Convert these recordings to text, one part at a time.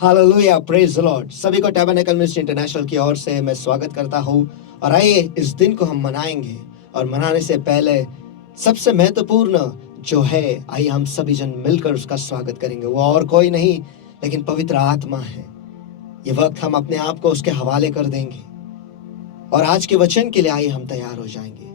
Hallelujah, praise the Lord. सभी को tabernacle ministry international की ओर से मैं स्वागत करता हूँ। और आइए इस दिन को हम मनाएंगे। और मनाने से पहले सबसे महत्वपूर्ण जो है, आइए हम सभी जन मिलकर उसका स्वागत करेंगे। वो और कोई नहीं लेकिन पवित्र आत्मा है। ये वक्त हम अपने आप को उसके हवाले कर देंगे और आज के वचन के लिए आइए हम तैयार हो जाएंगे।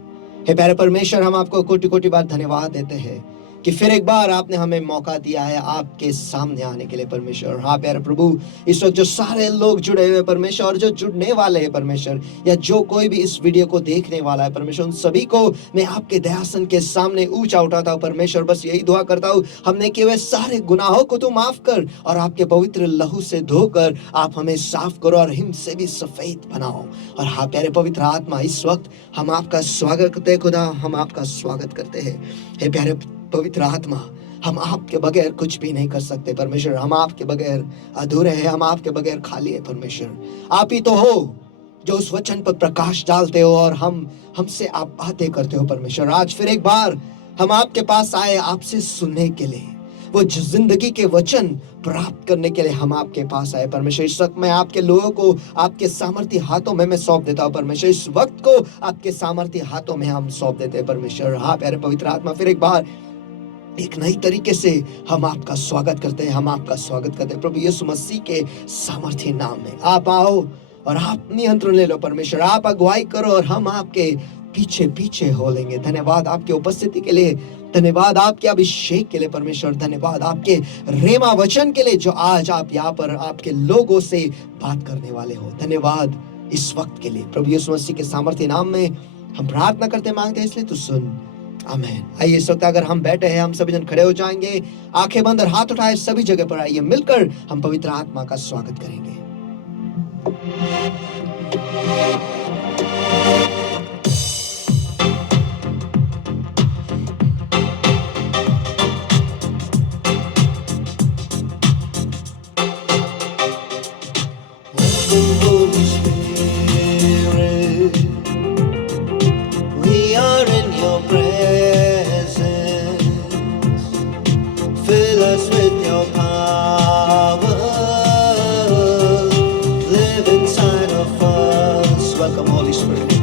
हे प्यारे परमेश्वर, हम आपको कोटि कोटि बार धन्यवाद देते हैं कि फिर एक बार आपने हमें मौका दिया है आपके सामने आने के लिए परमेश्वर। हाँ प्यारे प्रभु, इस वक्त जो सारे लोग जुड़े हुए परमेश्वर और जो जुड़ने वाले हैं परमेश्वर, या जो कोई भी इस वीडियो को देखने वाला है परमेश्वर, उन सभी को मैं आपके दयासन के सामने ऊंचा उठाता हूँ परमेश्वर। बस यही दुआ करता हूँ, हमने किए हुए सारे गुनाहों को तू माफ कर और आपके पवित्र लहू से धोकर आप हमें साफ करो और हिम से भी सफेद बनाओ। और हाँ प्यारे पवित्र आत्मा, इस वक्त हम आपका स्वागत करते हैं खुदा, हम आपका स्वागत करते हैं। हे प्यारे पवित्र आत्मा, हम आपके बगैर कुछ भी नहीं कर सकते परमेश्वर। हम आपके बगैर अधूरे हैं, हम आपके बगैर खाली है परमेश्वर। आप ही तो हो जो उस वचन पर प्रकाश डालते हो और हमसे आप बातें करते हो परमेश्वर। आज फिर एक बार हम आपके पास आए आपसे सुनने के लिए, वो जिंदगी के वचन प्राप्त करने के लिए हम आपके पास आए परमेश्वर। इस वक्त मैं आपके लोगों को आपके सामर्थ्य हाथों में मैं सौंप देता हूँ परमेश्वर। इस वक्त को आपके सामर्थ्य हाथों में हम सौंप देते हैं परमेश्वर। हाँ प्यारे पवित्र आत्मा, फिर एक बार एक नई तरीके से हम आपका स्वागत करते हैं, हम आपका स्वागत करते हैं प्रभु यीशु मसीह के सामर्थ्य नाम में। आप आओ और आप नियंत्रण ले लो परमेश्वर। आप अगुवाई करो और हम आपके पीछे पीछे हो लेंगे। धन्यवाद आपकी उपस्थिति के लिए, धन्यवाद आपके अभिषेक के लिए परमेश्वर, धन्यवाद आपके रेमा वचन के लिए जो आज आप यहाँ पर आपके लोगों से बात करने वाले हो। धन्यवाद इस वक्त के लिए प्रभु यीशु मसीह के सामर्थ्य नाम में हम प्रार्थना करते मांगते हैं, इसलिए तू सुन, आमीन। आइए इस वक्त अगर हम बैठे हैं, हम सभी जन खड़े हो जाएंगे, आंखें बंद और हाथ उठाए सभी जगह पर। आइए मिलकर हम पवित्र आत्मा का स्वागत करेंगे। Holy Spirit, we are in your presence. Fill us with your power. Live inside of us. Welcome, Holy Spirit.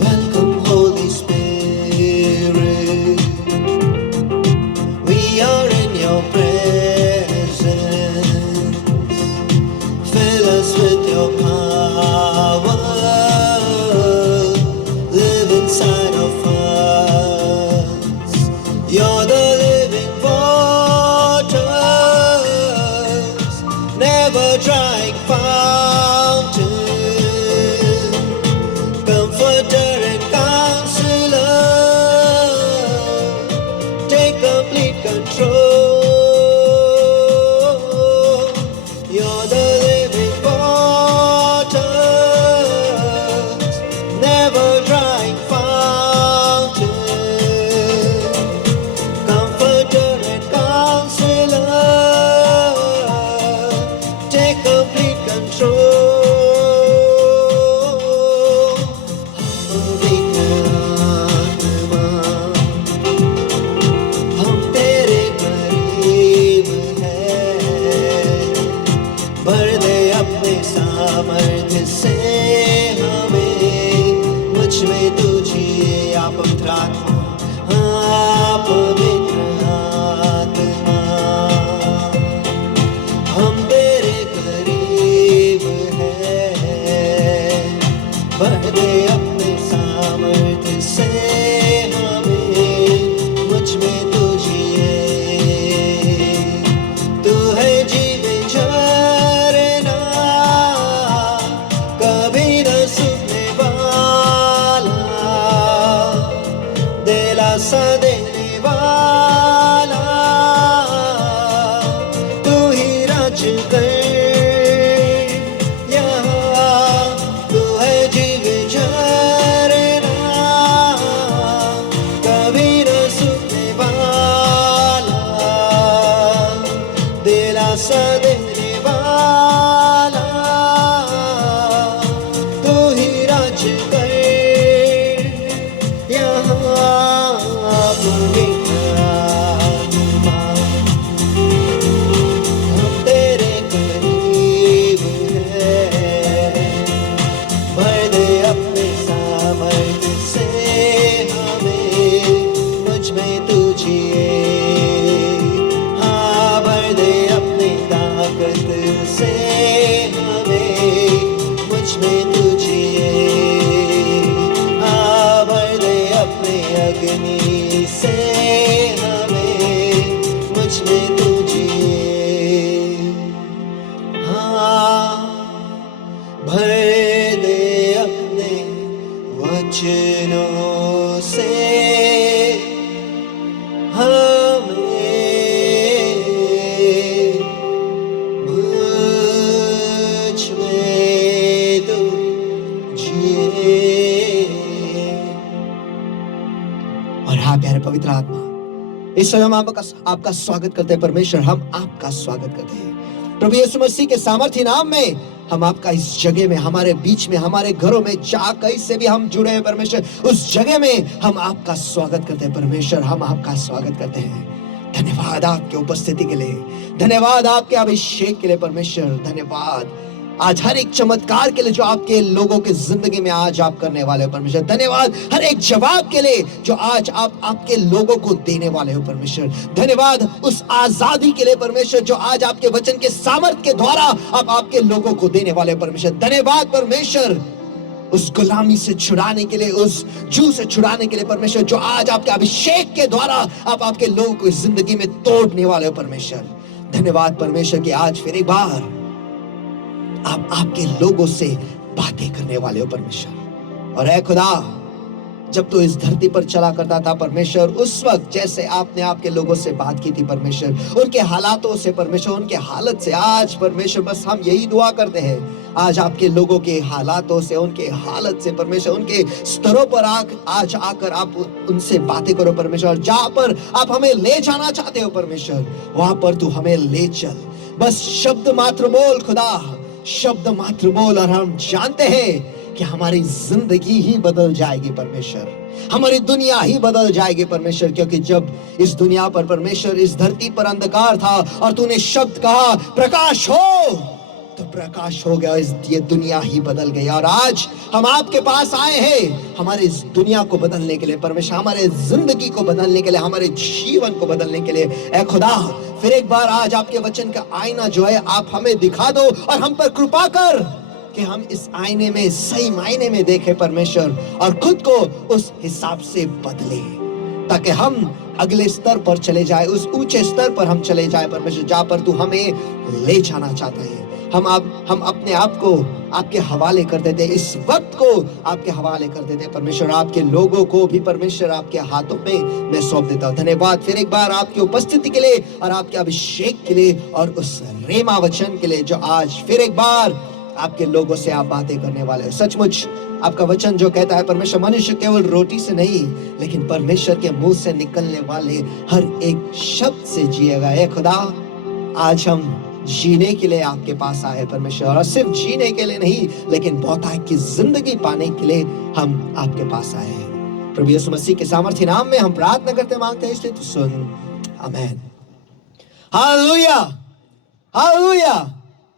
Welcome, Holy Spirit. We are in your presence. Fill us with your power. Live inside of us. You're the living waters, never drying fountain, comforter and counselor. Take complete control. You're the living waters, never drying fountain, comforter and counselor. Take complete control. पवित्र आत्मा, हम तेरे करीब हैं। भर दे अपने सामर्थ्य से हमें, मुझ में तू जिए आप पवित्र आत्मा। हाँ पवित्र आत्मा, हम तेरे करीब हैं। भर दे अपने सामर्थ्य से हमें, मुझ में तू जिए। तू है जीवन झरना, से हमें, मुझ में तुझे भर दे अपने अग्नि से हमें, मुझ में तुझे भर दे अपने वचनों से हमें, मुझ में तुझे। और हाँ प्यारे पवित्र आत्मा, इस समय हम आपका स्वागत करते हैं परमेश्वर, हम आपका स्वागत करते हैं प्रभु यीशु मसीह के सामर्थ्य नाम में। हम आपका इस जगह में, हमारे बीच में, हमारे घरों में, जहाँ कहीं से भी हम जुड़े हैं परमेश्वर, उस जगह में हम आपका स्वागत करते हैं परमेश्वर, हम आपका स्वागत करते हैं। धन्यवाद आपके उपस्थिति के लिए, धन्यवाद आपके अभिषेक के लिए परमेश्वर, धन्यवाद आज हर एक चमत्कार के लिए जो आपके लोगों की जिंदगी में आज आप करने वाले हो परमेश्वर। धन्यवाद हर एक जवाब के लिए जो आज आप आपके लोगों को देने वाले हो परमेश्वर। धन्यवाद उस आजादी के लिए परमेश्वर जो आज आपके वचन के सामर्थ्य के द्वारा आप आपके लोगों को देने वाले हो परमेश्वर। धन्यवाद परमेश्वर उस गुलामी से छुड़ाने के लिए, उस जू से छुड़ाने के लिए परमेश्वर, जो आज आपके अभिषेक के द्वारा आप आपके लोगों को जिंदगी में तोड़ने वाले हो परमेश्वर। धन्यवाद परमेश्वर कि आज फिर एक बार आप आपके लोगों से बातें करने वाले हो परमेश्वर। और ऐ खुदा, जब तू इस धरती पर चला करता था परमेश्वर, उस वक्त जैसे आपने आपके लोगों से बात की थी परमेश्वर, उनके हालातों से परमेश्वर, उनके हालत से, आज परमेश्वर बस हम यही दुआ करते हैं, आज आपके लोगों के हालातों से, उनके हालत से परमेश्वर, उनके स्तरों पर आज आकर आप उनसे बातें करो परमेश्वर। जहां पर आप हमें ले जाना चाहते हो परमेश्वर, वहां पर तू हमें ले चल। बस शब्द मात्र बोल खुदा, शब्द मात्र बोल, और हम जानते हैं कि हमारी जिंदगी ही बदल जाएगी परमेश्वर, हमारी दुनिया ही बदल जाएगी परमेश्वर। क्योंकि जब इस दुनिया पर परमेश्वर, इस धरती पर अंधकार था और तूने शब्द कहा प्रकाश हो, तो प्रकाश हो गया, ये दुनिया ही बदल गई। और आज हम आपके पास आए हैं हमारे इस दुनिया को बदलने के लिए परमेश्वर, हमारे जिंदगी को बदलने के लिए, हमारे जीवन को बदलने के लिए। ऐ खुदा, फिर एक बार आज आपके वचन का आईना जो है आप हमें दिखा दो और हम पर कृपा कर कि हम इस आईने में सही मायने में देखें परमेश्वर, और खुद को उस हिसाब से बदले, ताकि हम अगले स्तर पर चले जाए, उस ऊंचे स्तर पर हम चले जाए परमेश्वर, जहां पर तू हमें ले जाना चाहता है। हम अपने आप को आपके हवाले कर देते, इस वक्त को आपके हवाले कर देते परमेश्वर। आपके लोगों को भी परमेश्वर आपके हाथों में मैं सौंप देता हूँ। धन्यवाद फिर एक बार आपकी उपस्थिति के लिए और आपके अभिषेक के लिए और उस रेमा वचन के लिए जो आज फिर एक बार आपके लोगों से आप बातें करने वाले हो। सचमुच आपका वचन जो कहता है परमेश्वर, मनुष्य केवल रोटी से नहीं लेकिन परमेश्वर के मुंह से निकलने वाले हर एक शब्द से जिएगा। हे खुदा, आज हम जीने के लिए आपके पास आए परमेश्वर, और सिर्फ जीने के लिए नहीं लेकिन बहुतायत की जिंदगी पाने के लिए हम आपके पास आए हैं। प्रभु यीशु मसीह के सामर्थ्य नाम में हम प्रार्थना करते मांगते हैं, इसलिए तू सुन। आमीन। Hallelujah, hallelujah.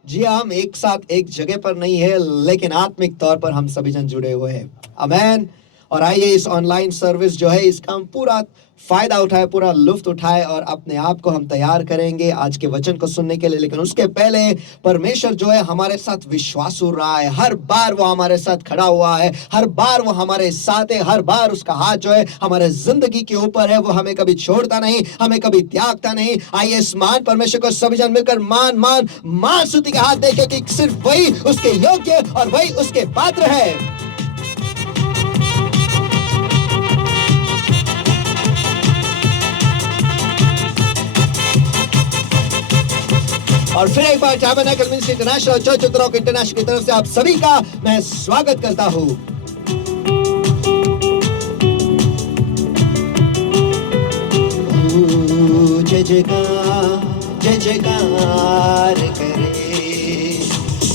जी हम एक साथ एक जगह पर नहीं है, लेकिन आत्मिक तौर पर हम सभी जन जुड़े हुए हैं। आमीन। और आइए इस ऑनलाइन सर्विस जो है इसका हम पूरा फायदा उठाए, पूरा लुफ्त उठाए और अपने आप को हम तैयार करेंगे आज के वचन को सुनने के लिए। लेकिन उसके पहले परमेश्वर जो है हमारे साथ विश्वास हो रहा है, हर बार वो हमारे साथ खड़ा हुआ है, हर बार वो हमारे साथ है, हर बार उसका हाथ जो है हमारे जिंदगी के ऊपर है, वो हमें कभी छोड़ता नहीं, हमें कभी त्यागता नहीं। आइए इस मान परमेश्वर को सभी जन मिलकर मान मान मान स्तुति के हाथ देखे कि सिर्फ वही उसके योग्य और वही उसके पात्र है। और फिर एक बार Tabernacle ministry international church Uttarakhand international की तरफ से आप सभी का मैं स्वागत करता हूं। जय जयकार करे,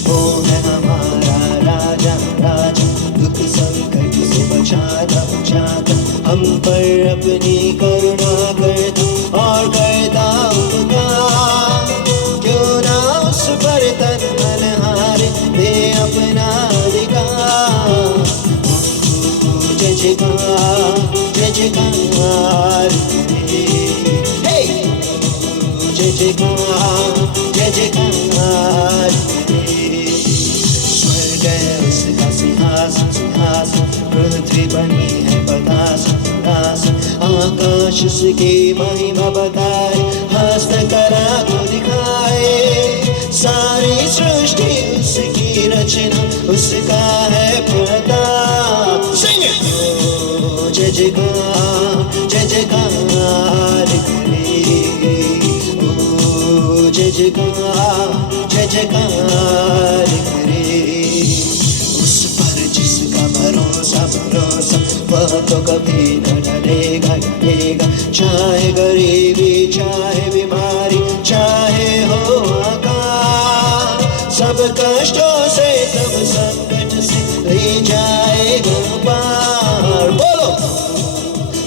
वो है हमारा राजा राजा, दुख संकट से बचाता बचाता, हम पर अपनी करुणा करता और करता उपकार। क्यों ना उस पर तन मन हारे, दे अपना अधिकार। जय जयकार जय जयकार करे, जय जयकार जय जयकार जिसकी महिमा बताए, हस्तकला को दिखाए। सारी सृष्टि उसकी रचना, उसका है प्रताप। Sing it! जय जयकार, जय जयकार करे। जय जयकार, जय जयकार करे। उस पर जिसका भरोसा भरोसा, वह तो कभी न डरेगा डरेगा। चाहे गरीबी, चाहे बीमारी, चाहे हो आकाश, सब कष्टों से, सब संकट से ले जाएगा पार। बोलो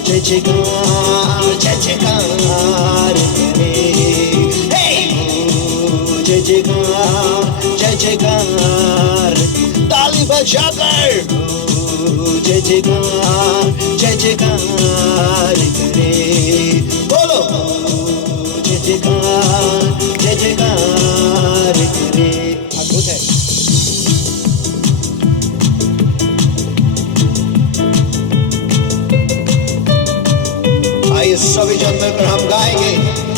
जय जयकार, जय जयकार करे। जय जयकार, जय जयकार, ताली बजाकर जय जयकार, जय जयकार करे। बोलो जय जयकार, जय जयकार करे। अद्भुत है। आइए सभी जन मिलकर हम गाएंगे,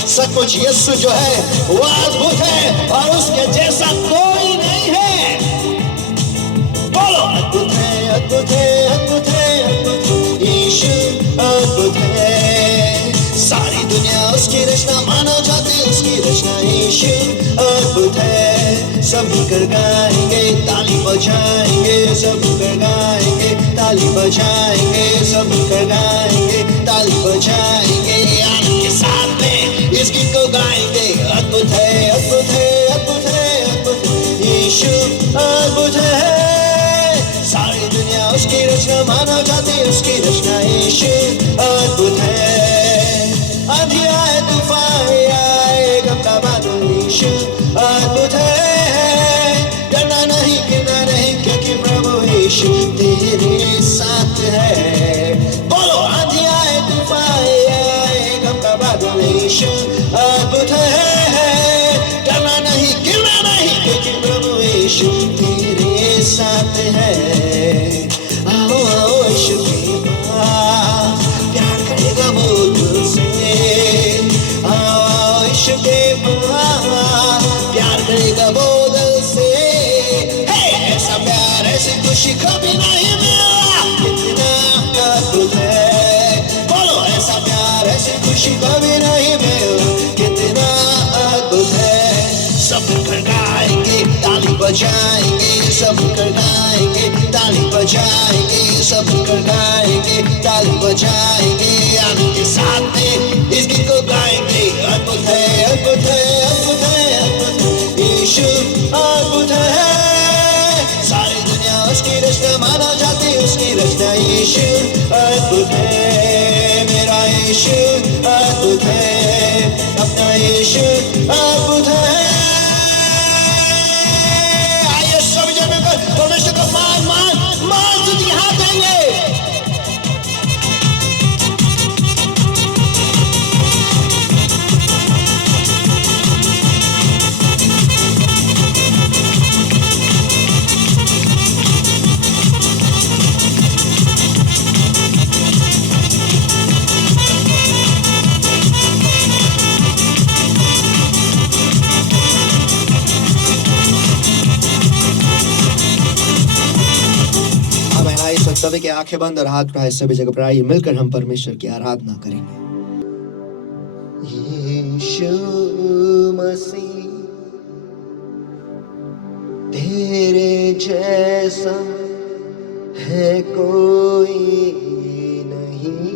सचमुच यीशु जो है वो अद्भुत है और उसके जैसा कोई नहीं है। बोलो अद्भुत है, अद्भुत है, अद्भुत है, अद्भुत यीशु अद्भुत है। सारी दुनिया उसकी रचना, मानव जाति उसकी रचना। यीशु अद्भुत है। सब मिलकर गाएंगे, ताली बजाएंगे, सब मिलकर गाएंगे, ताली बजाएंगे, सब मिलकर गाएंगे, ताली बजाएंगे। आनंद के साथ में इस गीत को गाएंगे। अद्भुत है, अद्भुत है, अद्भुत है, अद्भुत यीशु अद्भुत है। सारी दुनिया उसकी रचना, मानव जाति उसकी रचना। यीशु अद्भुत है। आंधी आए, तूफान आए, गमका बादल, यीशु अद्भुत है। डरना नहीं, गिरना नहीं, क्योंकि प्रभु यीशु तेरे साथ है। बोलो आंधी आए, तूफान आए, गमका बादल, यीशु अद्भुत है। डरना नहीं, गिरना नहीं, क्योंकि प्रभु यीशु तेरे साथ है। आओ आओ यीशु के पास, प्यार करेगा वो तुझसे। आओ आओ यीशु के पास, प्यार करेगा वो दिल से। ऐसा प्यार, ऐसी खुशी कभी नहीं मिला, कितना अद्भुत है। बोलो ऐसा प्यार, ऐसी खुशी कभी नहीं मिला, कितना अद्भुत है। सब मिलकर गाएंगे, ताली बजाएंगे, सब मिलकर गाएंगे, ताली बजाएंगे, सब मिलकर गाएंगे, ताली बजाएंगे। आनंद के साथ में इस गीत को गाएंगे। अद्भुत है, अद्भुत है, अद्भुत है, अद्भुत यीशु अद्भुत है। सारी दुनिया उसकी रचना, मानव जाति उसकी रचना। यीशु अद्भुत है, मेरा यीशु अद्भुत है, अपना यीशु अद्भुत है। आइए सभी जन मिलकर परमेश्वर को मान मान मान स्तुति हाथ देंगे। सभी के आंखें बंद और हाथ उठाए, सभी जगह पर आइए मिलकर हम परमेश्वर की आराधना करेंगे। यीशु मसीह तेरे जैसा है कोई नहीं,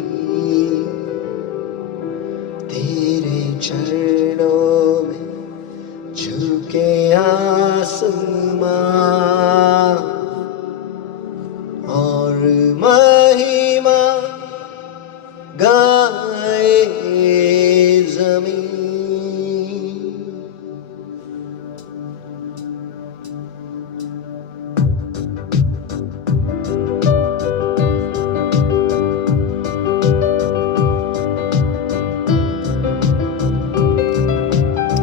तेरे चरणों में झुके आसमां और महिमा गाए जमीन।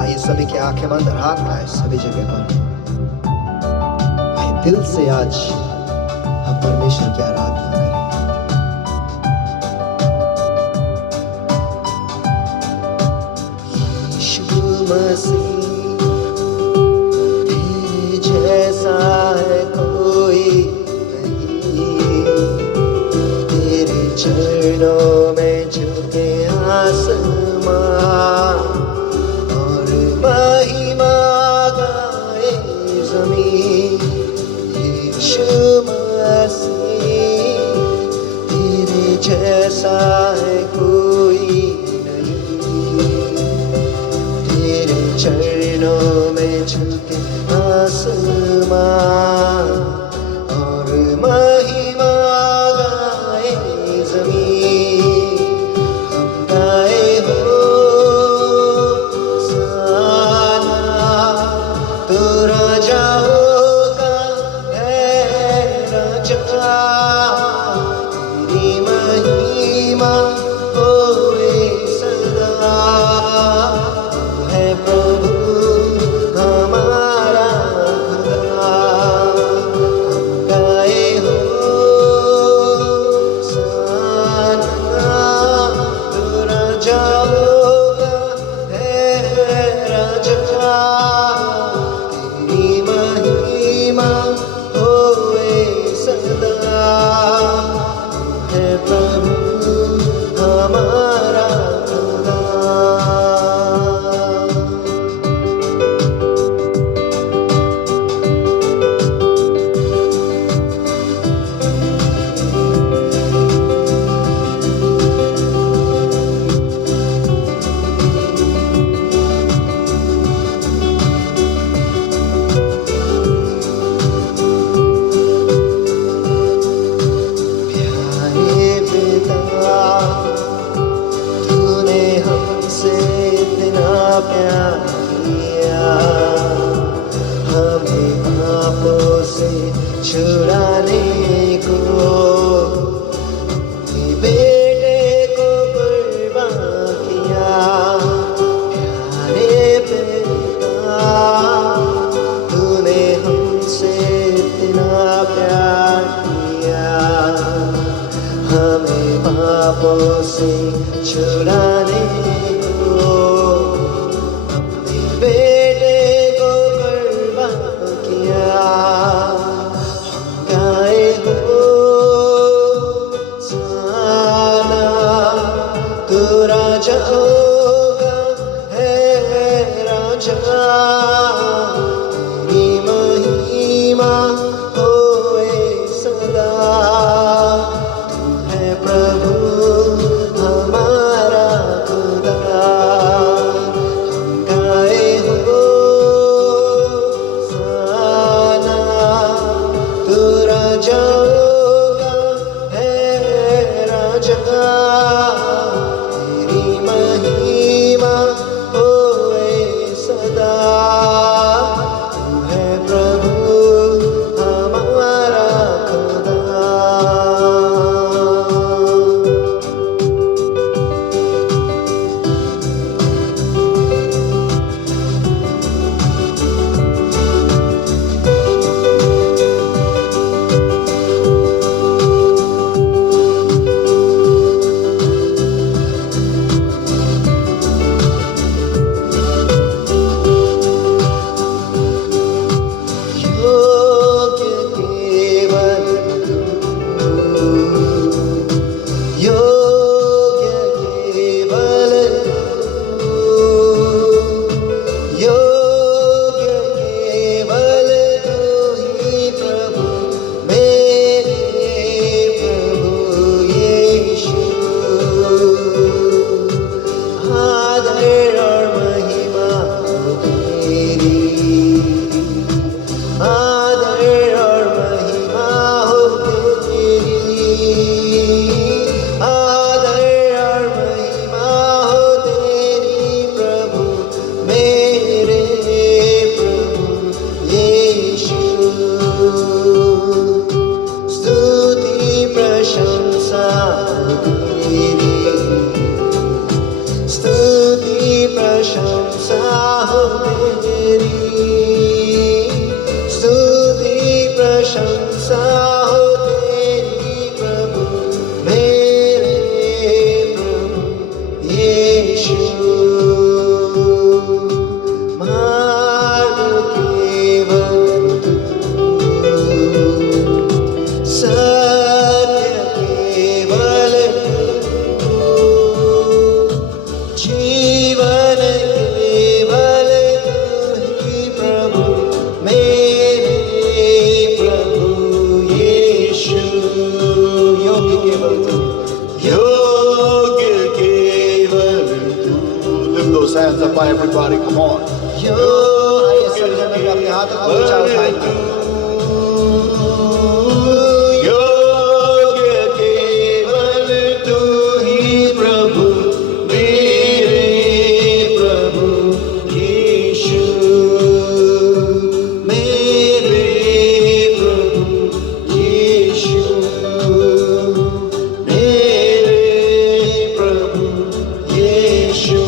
आइए सभी की आंखें बंद और हाथ उठाए, सभी जगह पर आइए दिल से आज परमेश्वर की आराधना करें। मसीह, तेरे जैसा है कोई नहीं। तेरे चरणों में झुके आसमां और महिमा गाए ज़मीन। यीशु मसीह, तेरे जैसा है कोई नहीं। तेरे चरणों में झुके आसमां और महिमा गाए ज़मीन। हम गाए होसाना, तू राजा होगा, है राजा। तेरी महिमा होए सदा। तू है प्रभु हमारा खुदा। हम गाए होसाना, तू राजा होगा, है राजा। तेरी महिमा होए सदा। तू है प्रभु हमारा खुदा। प्यारे पिता, तूने हमसे इतना प्यार किया। हमें पापों से छुड़ाने को अपने बेटे को कुर्बान किया। प्यारे पिता, तूने हमसे इतना प्यार किया। हमें पापों से छुड़ाने को अपने बेटे को कुर्बान किया। हम गाए होसाना, तू राजा होगा, है राजा। तेरी महिमा होए सदा। तू है प्रभु हमारा everybody, come on. यो आइए सभी जन भी अपने हाथों को ऊंचा उठाएंगे। योग्य केवल तू ही प्रभु, मेरे प्रभु यीशु, मेरे प्रभु यीशु, मेरे प्रभु यीशु।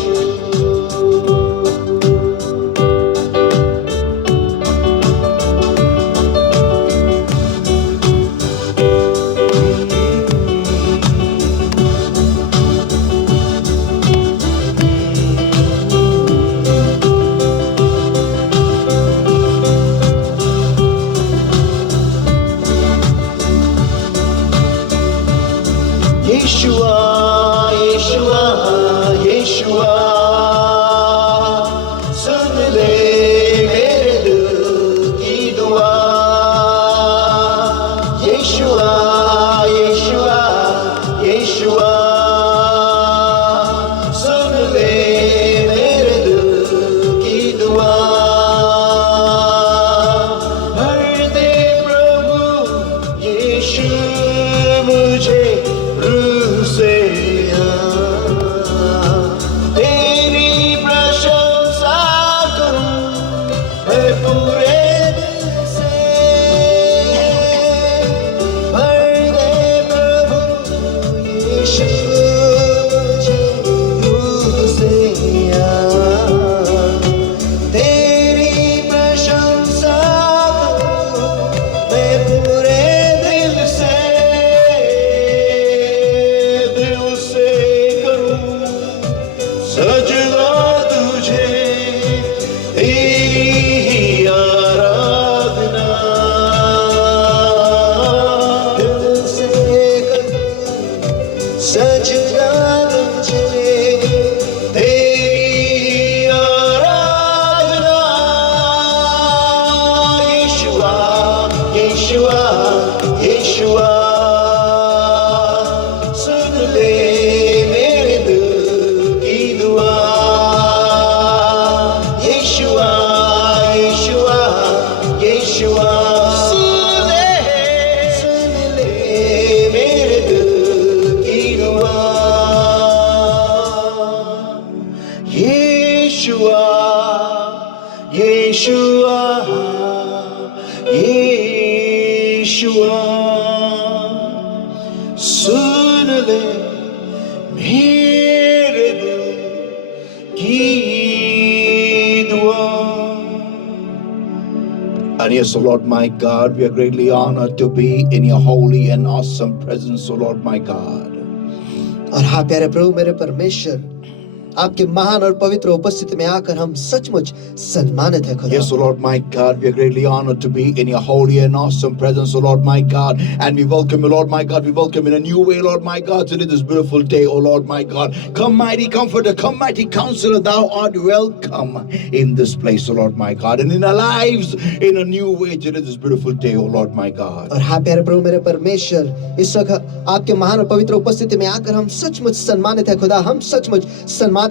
Yeshua, Yeshua, Yeshua, सुन ले मेरे दिल की दुआ। Yeshua, Yeshua, Yeshua, सुन ले मेरे दिल की दुआ। भर दे प्रभु यीशु मुझे रूह से, तेरी प्रशंसा करूं मैं पूरे दिल से। भर दे प्रभु यीशु मुझे रूह से, तेरी प्रशंसा करूं मैं पूरे दिल से करूं सजदा तुझे, तेरी ही आराधना। दिल से करूं सजदा तुझे, तेरी आराधना। यीशुआ, यीशुआ, यीशुआ, सुन ले मेरे दिल की दुआ। यीशुआ, यीशुआ, यीशुआ, सुन ले मेरे दिल की दुआ। यीशुआ, यीशुआ, यीशुआ, सुन ले मेरे दिल की दुआ। And yes, O Lord my God, we are greatly honored to be in your holy and awesome presence, O Lord my God. और हाँ प्यारे प्रभु मेरे परमेश्वर, आपके महान और पवित्र उपस्थिति में आकर हम सचमुच सम्मानित है खुदा। Yes, O Lord my God, we are greatly honored to be in your holy and awesome presence, O Lord my God. And we welcome you, Lord my God. We welcome in a new way, Lord my God, today this beautiful day, O Lord my God. Come mighty comforter, come mighty counselor, thou art welcome in this place, O Lord my God. And in our lives, in a new way, today this beautiful day, O Lord my God. और हाँ प्यारे प्रभु मेरे परमेश्वर, इस वक्त आपके महान और पवित्र उपस्थिति में आकर हम सचमुच सम्मानित है खुदा। हम सचमुच सम्मानित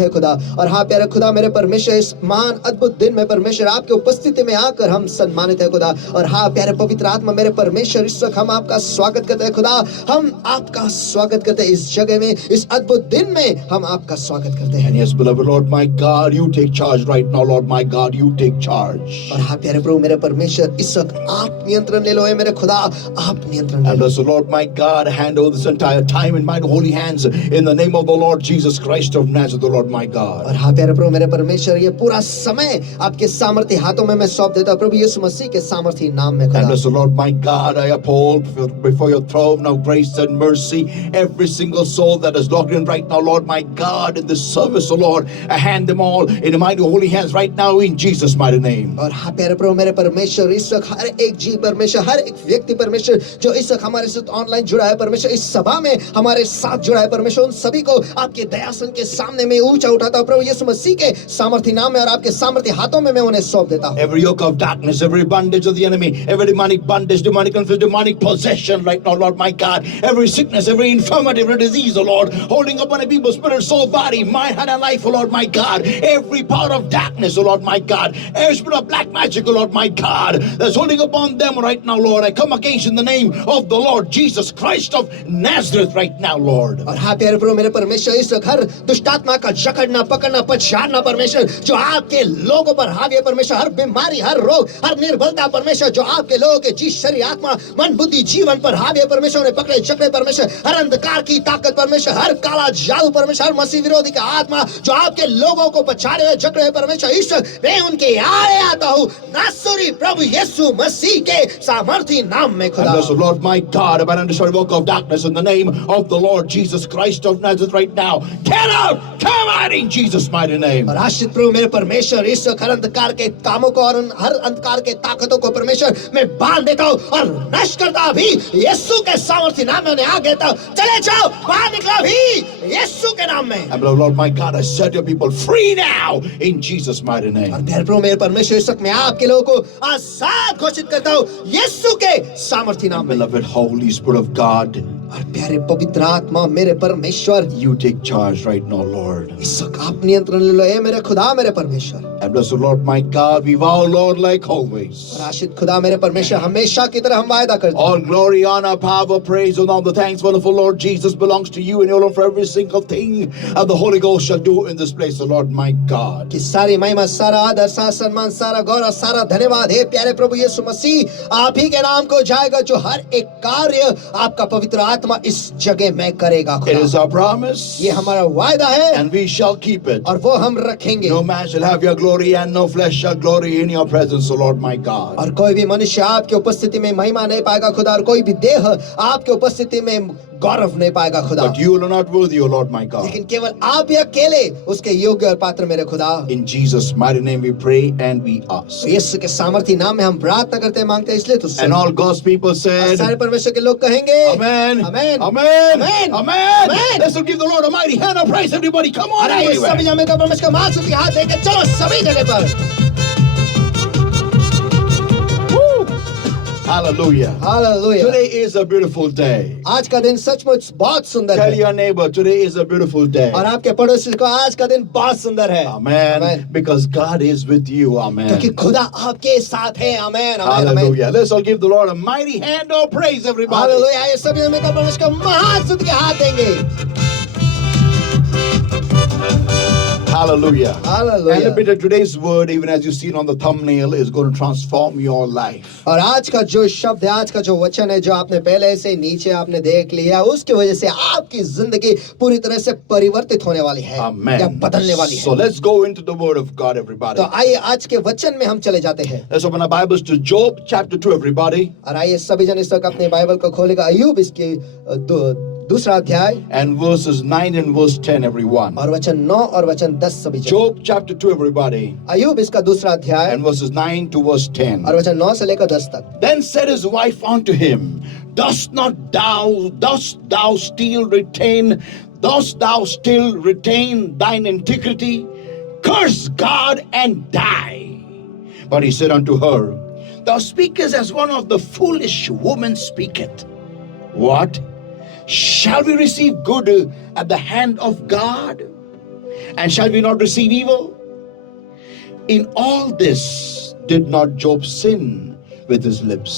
है खुदा। और हाँ प्यारे खुदा मेरे परमेश्वर, इस महान अद्भुत दिन में परमेश्वर आपके उपस्थिति में आकर हम सम्मानित है खुदा। और हाँ प्यारे पवित्र आत्मा मेरे परमेश्वर, इस वक्त हम आपका स्वागत करते हैं खुदा। हम आपका स्वागत करते हैं इस जगह में, इस अद्भुत दिन में हम आपका स्वागत करते हैं। And yes, beloved Lord my God, you take charge right now, Lord my God, you take charge. और हाँ प्यारे प्रभु मेरे परमेश्वर, इस वक्त आप नियंत्रण ले लो है मेरे खुदा, आप नियंत्रण ले And low. bless the Lord my God, hand over this entire time in my holy hands in the name of the Lord Jesus Christ of Nazareth, the Lord my God. और हाँ प्यारे प्रभु मेरे परमेश्वर, ये पूरा समय आपके सामर्थ्य हाथों में मैं सौंप देता हूँ प्रभु यीशु मसीह के सामर्थ्य नाम में खुदा। And bless the Lord my God, I uphold before your throne of grace and mercy every single soul that is logged in right now, Lord my God, in this service, oh Lord. I hand them all in the mighty holy hands right now in Jesus' mighty name. और हाँ प्यारे प्रभु मेरे परमेश्वर, इस वक्त हर एक जीव परमेश्वर, हर एक व्यक्ति परमेश्वर जो इस वक्त हमारे साथ ऑनलाइन जुड़ा है परमेश्वर, इस सभा में हमारे साथ जुड़ा है परमेश्वर, उन सभी को आपके दया न्यायासन के सामने मैं ऊंचा उठाता हूँ प्रभु यीशु मसीह के सामर्थी नाम में और आपके सामर्थी हाथों में मैं उन्हें सौंप देता हूँ। Every yoke of darkness, every bondage of the enemy, every demonic bondage, demonic conflict, demonic possession right now, Lord my God, every sickness, every infirmity, every disease, oh Lord, holding upon a people's spirit, soul, body, mind, and life, oh Lord my God, every power of darkness, oh Lord my God, every spirit of black magic, oh Lord my God, that's holding upon them right now, Lord, I come against in the name of the Lord Jesus Christ of Nazareth right now, Lord. और हाँ प्यारे प्रभु मेरे परमेश्वर इस हर दुष्ट आत्मा का जकड़ना पकड़ना पछाड़ना परमेश्वर जो आपके लोगों पर हावी है परमेश्वर, हर बीमारी हर रोग हर निर्बलता परमेश्वर जो आपके लोगों के जी शरीर आत्मा मन बुद्धि जीवन पर हावी है परमेश्वर उन्हें पकड़े जकड़े परमेश्वर, हर अंधकार की ताकत परमेश्वर, हर काला जादू परमेश्वर, हर मसीह विरोधी का आत्मा जो आपके लोगों को पछाड़े हुए जकड़े हुए परमेश्वर ईश्वर मैं उनके आड़े आता हूँ नासरी प्रभु यीशु मसीह के सामर्थी नाम में खुदा। And thus, Lord my God, abandon the destroy work of darkness in the name of the Lord Jesus Christ of Nazareth right now. Get out! Come out in Jesus' mighty name. और आश्रित प्रभु मेरे परमेश्वर इस हर अंधकार के कामों को और हर अंधकार के ताकतों को परमेश्वर मैं बांध देता हूँ और नष्ट करता अभी यीशु के सामर्थी नाम में उन्हें आगे देता हूँ। चले जाओ बाहर निकलो भी यीशु के नाम में। And Lord my God, I set your people free now in Jesus' mighty name. और प्यारे प्रभु मेरे परमेश्वर इस वक्त मैं आपके लोगों को आजाद घोषित करता हूँ यीशु के सामर्थी नाम में। Beloved Holy Spirit of God, और प्यारे पवित्र आत्मा मेरे परमेश्वर you take charge right now, Lord. इस वक्त आप नियंत्रण ले लो ए मेरे खुदा मेरे परमेश्वर। And bless the Lord my God, we vow, Lord, like always. और आशीष खुदा मेरे परमेश्वर हमेशा की तरह हम वायदा करते हैं। All glory, honor, power, praise, and all the thanks, wonderful Lord Jesus, belongs to you and you alone for every single thing and the Holy Ghost shall do in this place, the Lord my God. कि सारी महिमा सारा आदर सारा सम्मान सारा गौरव सारा धन्यवाद हे प्यारे प्रभु यीशु मसीह आप ही के नाम को जाएगा जो हर एक कार्य आपका पवित्र आत्मा इस जगह में करेगा It is खुदा। our promise, ये हमारा वायदा है and we shall keep it. और वो हम रखेंगे। No man shall have your glory, and no flesh shall glory in your presence, O Lord my God. और कोई भी मनुष्य आपकी उपस्थिति में महिमा नहीं पाएगा खुदा और कोई भी देह आपकी उपस्थिति में गौरव नहीं पाएगा खुदा। But you are not worthy, O Lord my God. लेकिन केवल आप ही अकेले उसके योग्य और पात्र मेरे खुदा। In Jesus' mighty name we pray and we ask. यीशु के सामर्थी नाम में हम प्रार्थना करते हैं मांगते हैं इसलिए तुझसे। And all God's people said, सारे परमेश्वर के लोग कहेंगे Amen, Amen, Amen, Amen, Amen. Amen. Let's give the Lord a mighty hand of praise, everybody. Come on, अरे ये everywhere. सभी जगह का परमेश्वर का महान के हाथ देके चलो सभी जगह पर। Hallelujah. Hallelujah. Today is a beautiful day. आज का दिन सचमुच बहुत सुंदर Tell है। your neighbor, today is a beautiful day. और आपके पड़ोसी को आज का दिन बहुत सुंदर है। Amen. Amen. Because God is with you. क्योंकि Amen. खुदा आपके साथ है। आमेन आमेन आमेन। Hallelujah. Let's all give the Lord a mighty hand of praise, everybody. Hallelujah. ये सभी जगह का परमेश्वर का महान स्तुति के हाथ देंगे। Hallelujah. Hallelujah. And a bit of today's word, even as you see it on the thumbnail, is going to transform your life. और आज का जो शब्द है आज का जो वचन है जो आपने पहले से नीचे आपने देख लिया उसकी वजह से आपकी जिंदगी पूरी तरह से परिवर्तित होने वाली है Amen. या बदलने वाली So है। let's go into the word of God, everybody. तो आइए आज के वचन में हम चले जाते हैं। Let's open our Bibles to Job chapter 2, everybody. और आइए सभी जन इस वक्त अपने बाइबल को खोलेगा अय्यूब इसके दूसरा अध्याय And verses 9 and verse 10, everyone. और वचन 9 और वचन 10 सभी जन। Job chapter 2, everybody. अय्यूब इसका दूसरा अध्याय And verses 9 to verse 10. और वचन 9 से लेकर 10 तक। Then said his wife unto him, dost thou still retain thine integrity? Curse God and die. But he said unto her, thou speakest as one of the foolish women speaketh. What? Shall we receive good at the hand of God? And shall we not receive evil? In all this did not Job sin with his lips.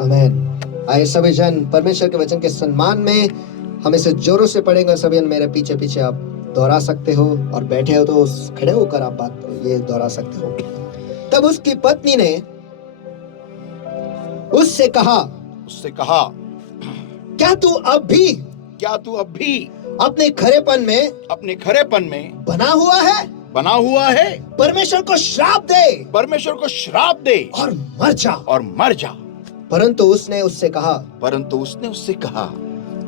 आमेन। आइए सभी जन परमेश्वर के वचन के सम्मान में हम इसे जोरों से पढ़ेंगे। सभी जन मेरे पीछे पीछे आप दोहरा सकते हो और बैठे हो तो खड़े होकर आप बात ये दोहरा सकते हो। तब उसकी पत्नी ने उससे कहा क्या तू अब भी अपने खरेपन में बना हुआ है परमेश्वर को श्राप दे और मर जा। परंतु उसने उससे कहा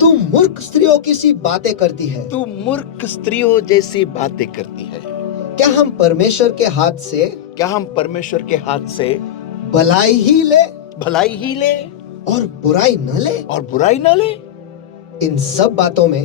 तू मूर्ख स्त्रियों की सी बातें करती है। तू मूर्ख स्त्रियों जैसी बातें करती है। क्या हम परमेश्वर के हाथ से भलाई ही ले और बुराई न ले? इन सब बातों में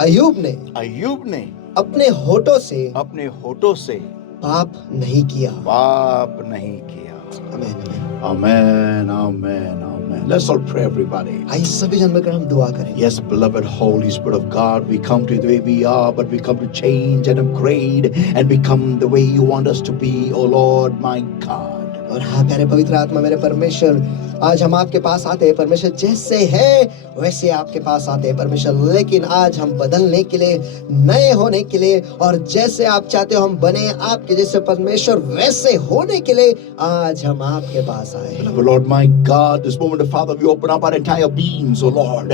अय्यूब ने अय्यूब ने अपने होठों से अपने होठों से पाप नहीं किया। पाप नहीं किया। आमीन। Amen, amen, amen. Let's all pray, everybody. आइए सभी जन मिलकर हम दुआ करें। Yes, beloved Holy Spirit of God, we come to you the way we are, but we come to change and upgrade and become the way you want us to be, oh Lord, my God. और हाँ प्यारे पवित्र आत्मा मेरे परमेश्वर, आज हम आपके पास आते हैं परमेश्वर, जैसे है वैसे आपके पास आते हैं परमेश्वर, लेकिन आज हम बदलने के लिए, नए होने के लिए, और जैसे आप चाहते हो हम बने आपके जैसे परमेश्वर वैसे होने के लिए आज हम आपके पास आए हैं। Beloved Lord, my God, this moment, Father, we open up our entire beings, oh Lord.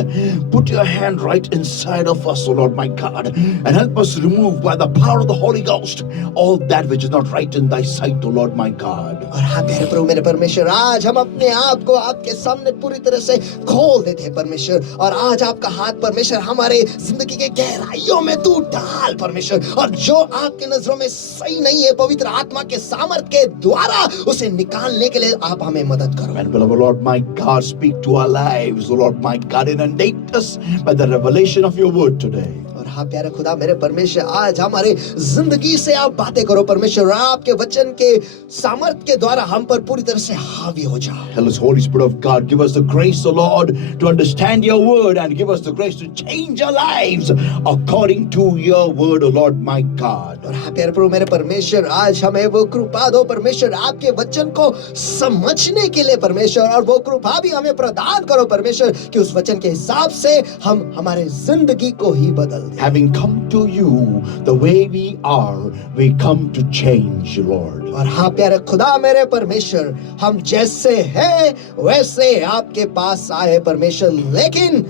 Put your hand right inside of us, oh Lord, my God, and help us remove by the power of the Holy Ghost all that which is not right in thy sight, oh Lord, my God. और हाँ प्यारे प्रभु मेरे परमेश्वर, आज हम अपने आप को आपके सामने पूरी तरह से खोल देते हैं परमेश्वर, और आज आपका हाथ परमेश्वर हमारे जिंदगी के गहराइयों में तू डाल परमेश्वर, और जो आपकी नजरों में सही नहीं है पवित्र आत्मा के सामर्थ के द्वारा उसे निकालने के लिए आप हमें मदद करो। And beloved Lord, my God, speak to our lives, oh Lord, my God, inundate us by the revelation of your word today. और हाँ प्यारे खुदा मेरे परमेश्वर, आज हमारे जिंदगी से आप बातें करो परमेश्वर, आपके वचन के सामर्थ के द्वारा हम पर पूरी तरह से हावी हो जाओ। Tell us, Holy Spirit of God, give us the grace, O Lord, to understand your word and give us the grace to change our lives according to your word, O Lord, my God. और हाँ प्यारे प्रभु मेरे परमेश्वर, आज हमें वो कृपा दो परमेश्वर, आपके वचन को समझने के लिए परमेश्वर, और वो कृपा भी हमें प्रदान करो परमेश्वर कि उस वचन के हिसाब से हम हमारे जिंदगी को ही बदल दें। Having come to you the way we are, we come to change, Lord. और हाँ प्यारे खुदा मेरे परमेश्वर, हम जैसे हैं वैसे आपके पास आए परमेश्वर, लेकिन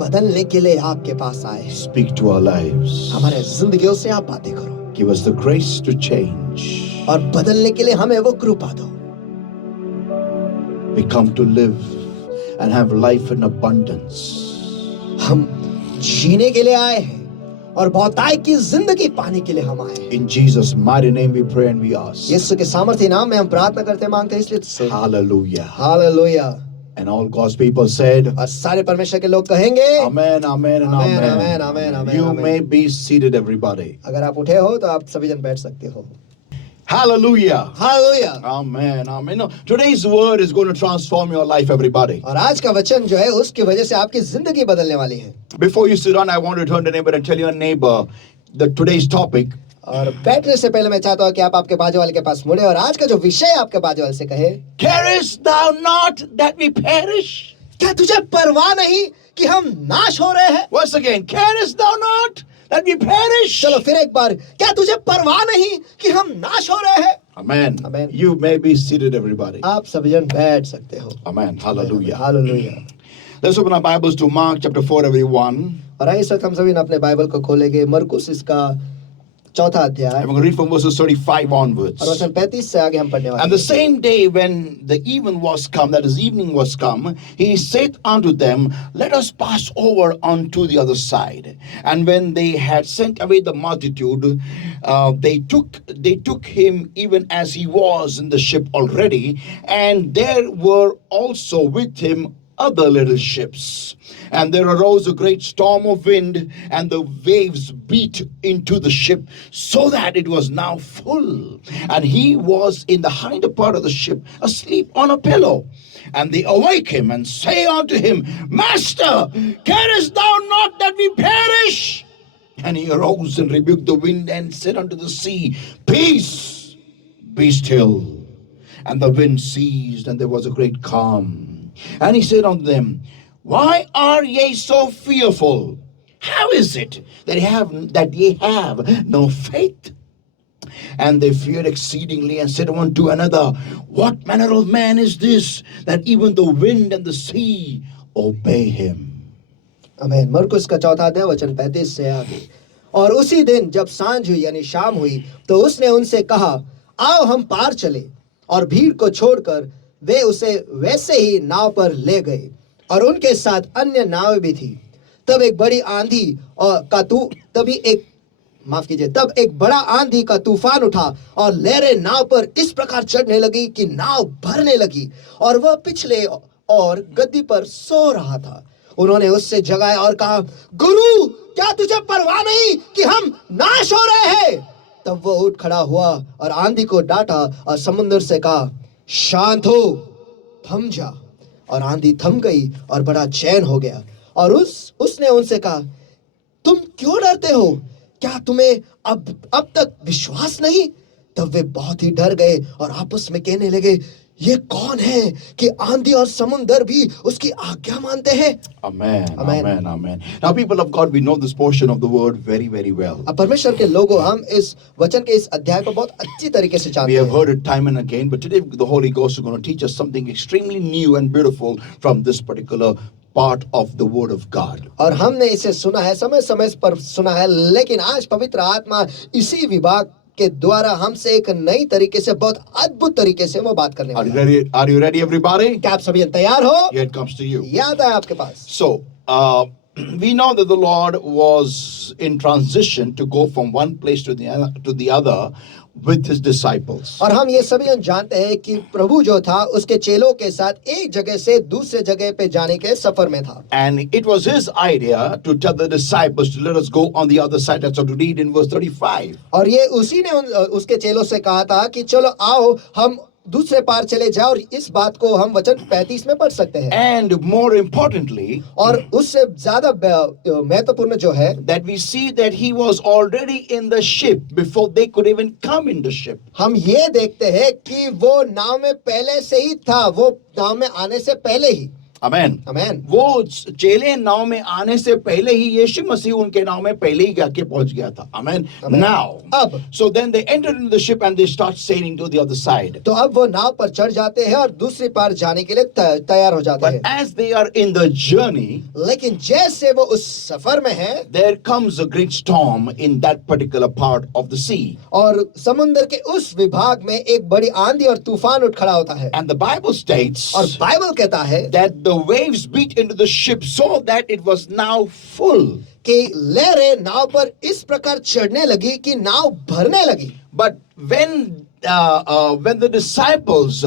बदलने के लिए आपके पास आए। Speak to our lives. हमारे जिंदगियों से आप बातें करो। Give us the grace to change. और बदलने के लिए हमें वो कृपा दो। We come to live and have life in abundance. हम जीने के लिए आए हैं और बहुतायत की जिंदगी पाने के लिए हम आए हैं। In Jesus' mighty name we pray and we ask. यीशु के सामर्थ्य नाम में हम प्रार्थना करते हैं, मांगते हैं, इसलिए तुझसे Hallelujah. Hallelujah. And all God's people said, और सारे परमेश्वर के लोग कहेंगे Amen, amen, and Amen, amen. amen, amen, amen, You amen. may be seated, everybody. अगर आप उठे हो तो आप सभी जन बैठ सकते हो। Hallelujah. Hallelujah. Amen, amen. No, today's word is going to transform your life, everybody. और आज का वचन जो है उसकी वजह से आपकी जिंदगी बदलने वाली है। Before you sit down, I want to turn to neighbor and tell your neighbor that today's topic और बैठने से पहले मैं चाहता हूँ कि आप आपके बाजू वाले के पास मुड़े और आज का जो विषय आपके बाजू वाले से कहे, carest thou not that we perish? क्या तुझे परवाह नहीं कि हम नाश हो रहे हैं? Once again, carest thou not that we perish? चलो फिर एक बार, क्या तुझे परवाह नहीं कि हम नाश हो रहे हैं? Amen. Amen. You may be seated, everybody. आप सभी जन बैठ सकते हो। Amen. Hallelujah. Hallelujah. Let's open our Bibles to Mark chapter 4, everyone. और आइए इस वक्त हम सभी अपने बाइबल को खोलेंगे मरकुस इसका चौथा अध्याय, I'm going to read from verses 35 onwards. और वचन 35 से आगे हम पढ़ने वाले And the हैं। same day when the even was come, that is evening was come, he said unto them, Let us pass over unto the other side. And when they had sent away the multitude, they took him even as he was in the ship already, and there were also with him other little ships. And there arose a great storm of wind, and the waves beat into the ship, so that it was now full. And he was in the hinder part of the ship, asleep on a pillow. And they awake him and say unto him, Master, carest thou not that we perish? And he arose and rebuked the wind and said unto the sea, Peace, be still. And the wind ceased, and there was a great calm. And he said unto them, Why are ye so fearful? How is it that ye have no faith? And they feared exceedingly and said one to another, What manner of man is this, that even the wind and the sea obey him? आमीन। मरकुस का चौथा अध्याय वचन 35 से आगे। और उसी दिन जब सांझ हुई यानी शाम हुई, तो उसने उनसे कहा, आओ हम पार चले। और भीड़ को छोड़कर वे उसे वैसे ही नाव पर ले गए, और उनके साथ अन्य नाव भी थी। तब एक बड़ा आंधी का तूफान उठा, और लहरें नाव पर इस प्रकार चढ़ने लगी कि नाव भरने लगी, और वह पिछले और गद्दी पर सो रहा था। उन्होंने उससे जगाया और कहा, गुरु, क्या तुझे परवाह नहीं कि हम नाश हो रहे हैं? तब वो उठ खड़ा हुआ और आंधी को डांटा और समुद्र से कहा, शांत हो, थम जा। और आंधी थम गई और बड़ा चैन हो गया। और उसने उनसे कहा, तुम क्यों डरते हो? क्या तुम्हें अब तक विश्वास नहीं? तब वे बहुत ही डर गए और आपस में कहने लगे, ये कौन है कि आंधी और समुंदर भी उसकी आज्ञा मानते हैं? Amen. Amen. Amen. Amen. Now, people of God, we know this portion of the word very, very well. अब परमेश्वर के लोगों, हम इस वचन के इस अध्याय को बहुत अच्छी तरीके से We जानते have हैं। heard it time and again, but today the Holy Ghost is going to teach us something extremely new and beautiful from this particular part of the Word of God. और हमने इसे सुना है, समय समय पर सुना है, लेकिन आज पवित्र आत्मा इसी विभाग के द्वारा हमसे एक नई तरीके से, बहुत अद्भुत तरीके से वो बात करने Are you वाला है। ready? Are you ready, everybody? क्या आप सभी तैयार हो? Here it comes to you. याद है आपके पास? So, we know that the Lord was in transition to go from one place to the other with his disciples. और हम ये सभी जानते हैं कि प्रभु जो था उसके चेलों के साथ एक जगह से दूसरे जगह पे जाने के सफर में था। And it was his idea to tell the disciples to let us go on the other side. That's what we read in verse 35. और ये उसी ने उसके चेलों से कहा था कि चलो आओ हम दूसरे पार चले जाओ, और इस बात को हम वचन 35 में पढ़ सकते हैं। And more importantly, और उससे ज्यादा महत्वपूर्ण जो है, that we see that he was already in the ship before they could even come in the ship. हम ये देखते हैं कि वो नाव में पहले से ही था, वो नाव में आने से पहले ही। Amen. आमेन। वो चेले नाव में आने से पहले ही यीशु मसीह उनके नाव में पहले ही जाके पहुंच गया था। Amen. Amen. Now, अब so then they entered into the ship and they start sailing to the other side. तो अब वो नाव पर चढ़ जाते हैं और दूसरी पार जाने के लिए तैयार हो जाते But हैं। as they are in the journey, लेकिन जैसे वो उस सफर में है, there comes a great storm in that particular part of the sea. और समुद्र के उस विभाग में एक बड़ी आंधी और तूफान उठ खड़ा होता है। And the Bible states और बाइबल कहता है that the waves beat into the ship so that it was now full. कि लहरें नाव पर इस प्रकार चढ़ने लगी कि नाव भरने लगी। But when the disciples,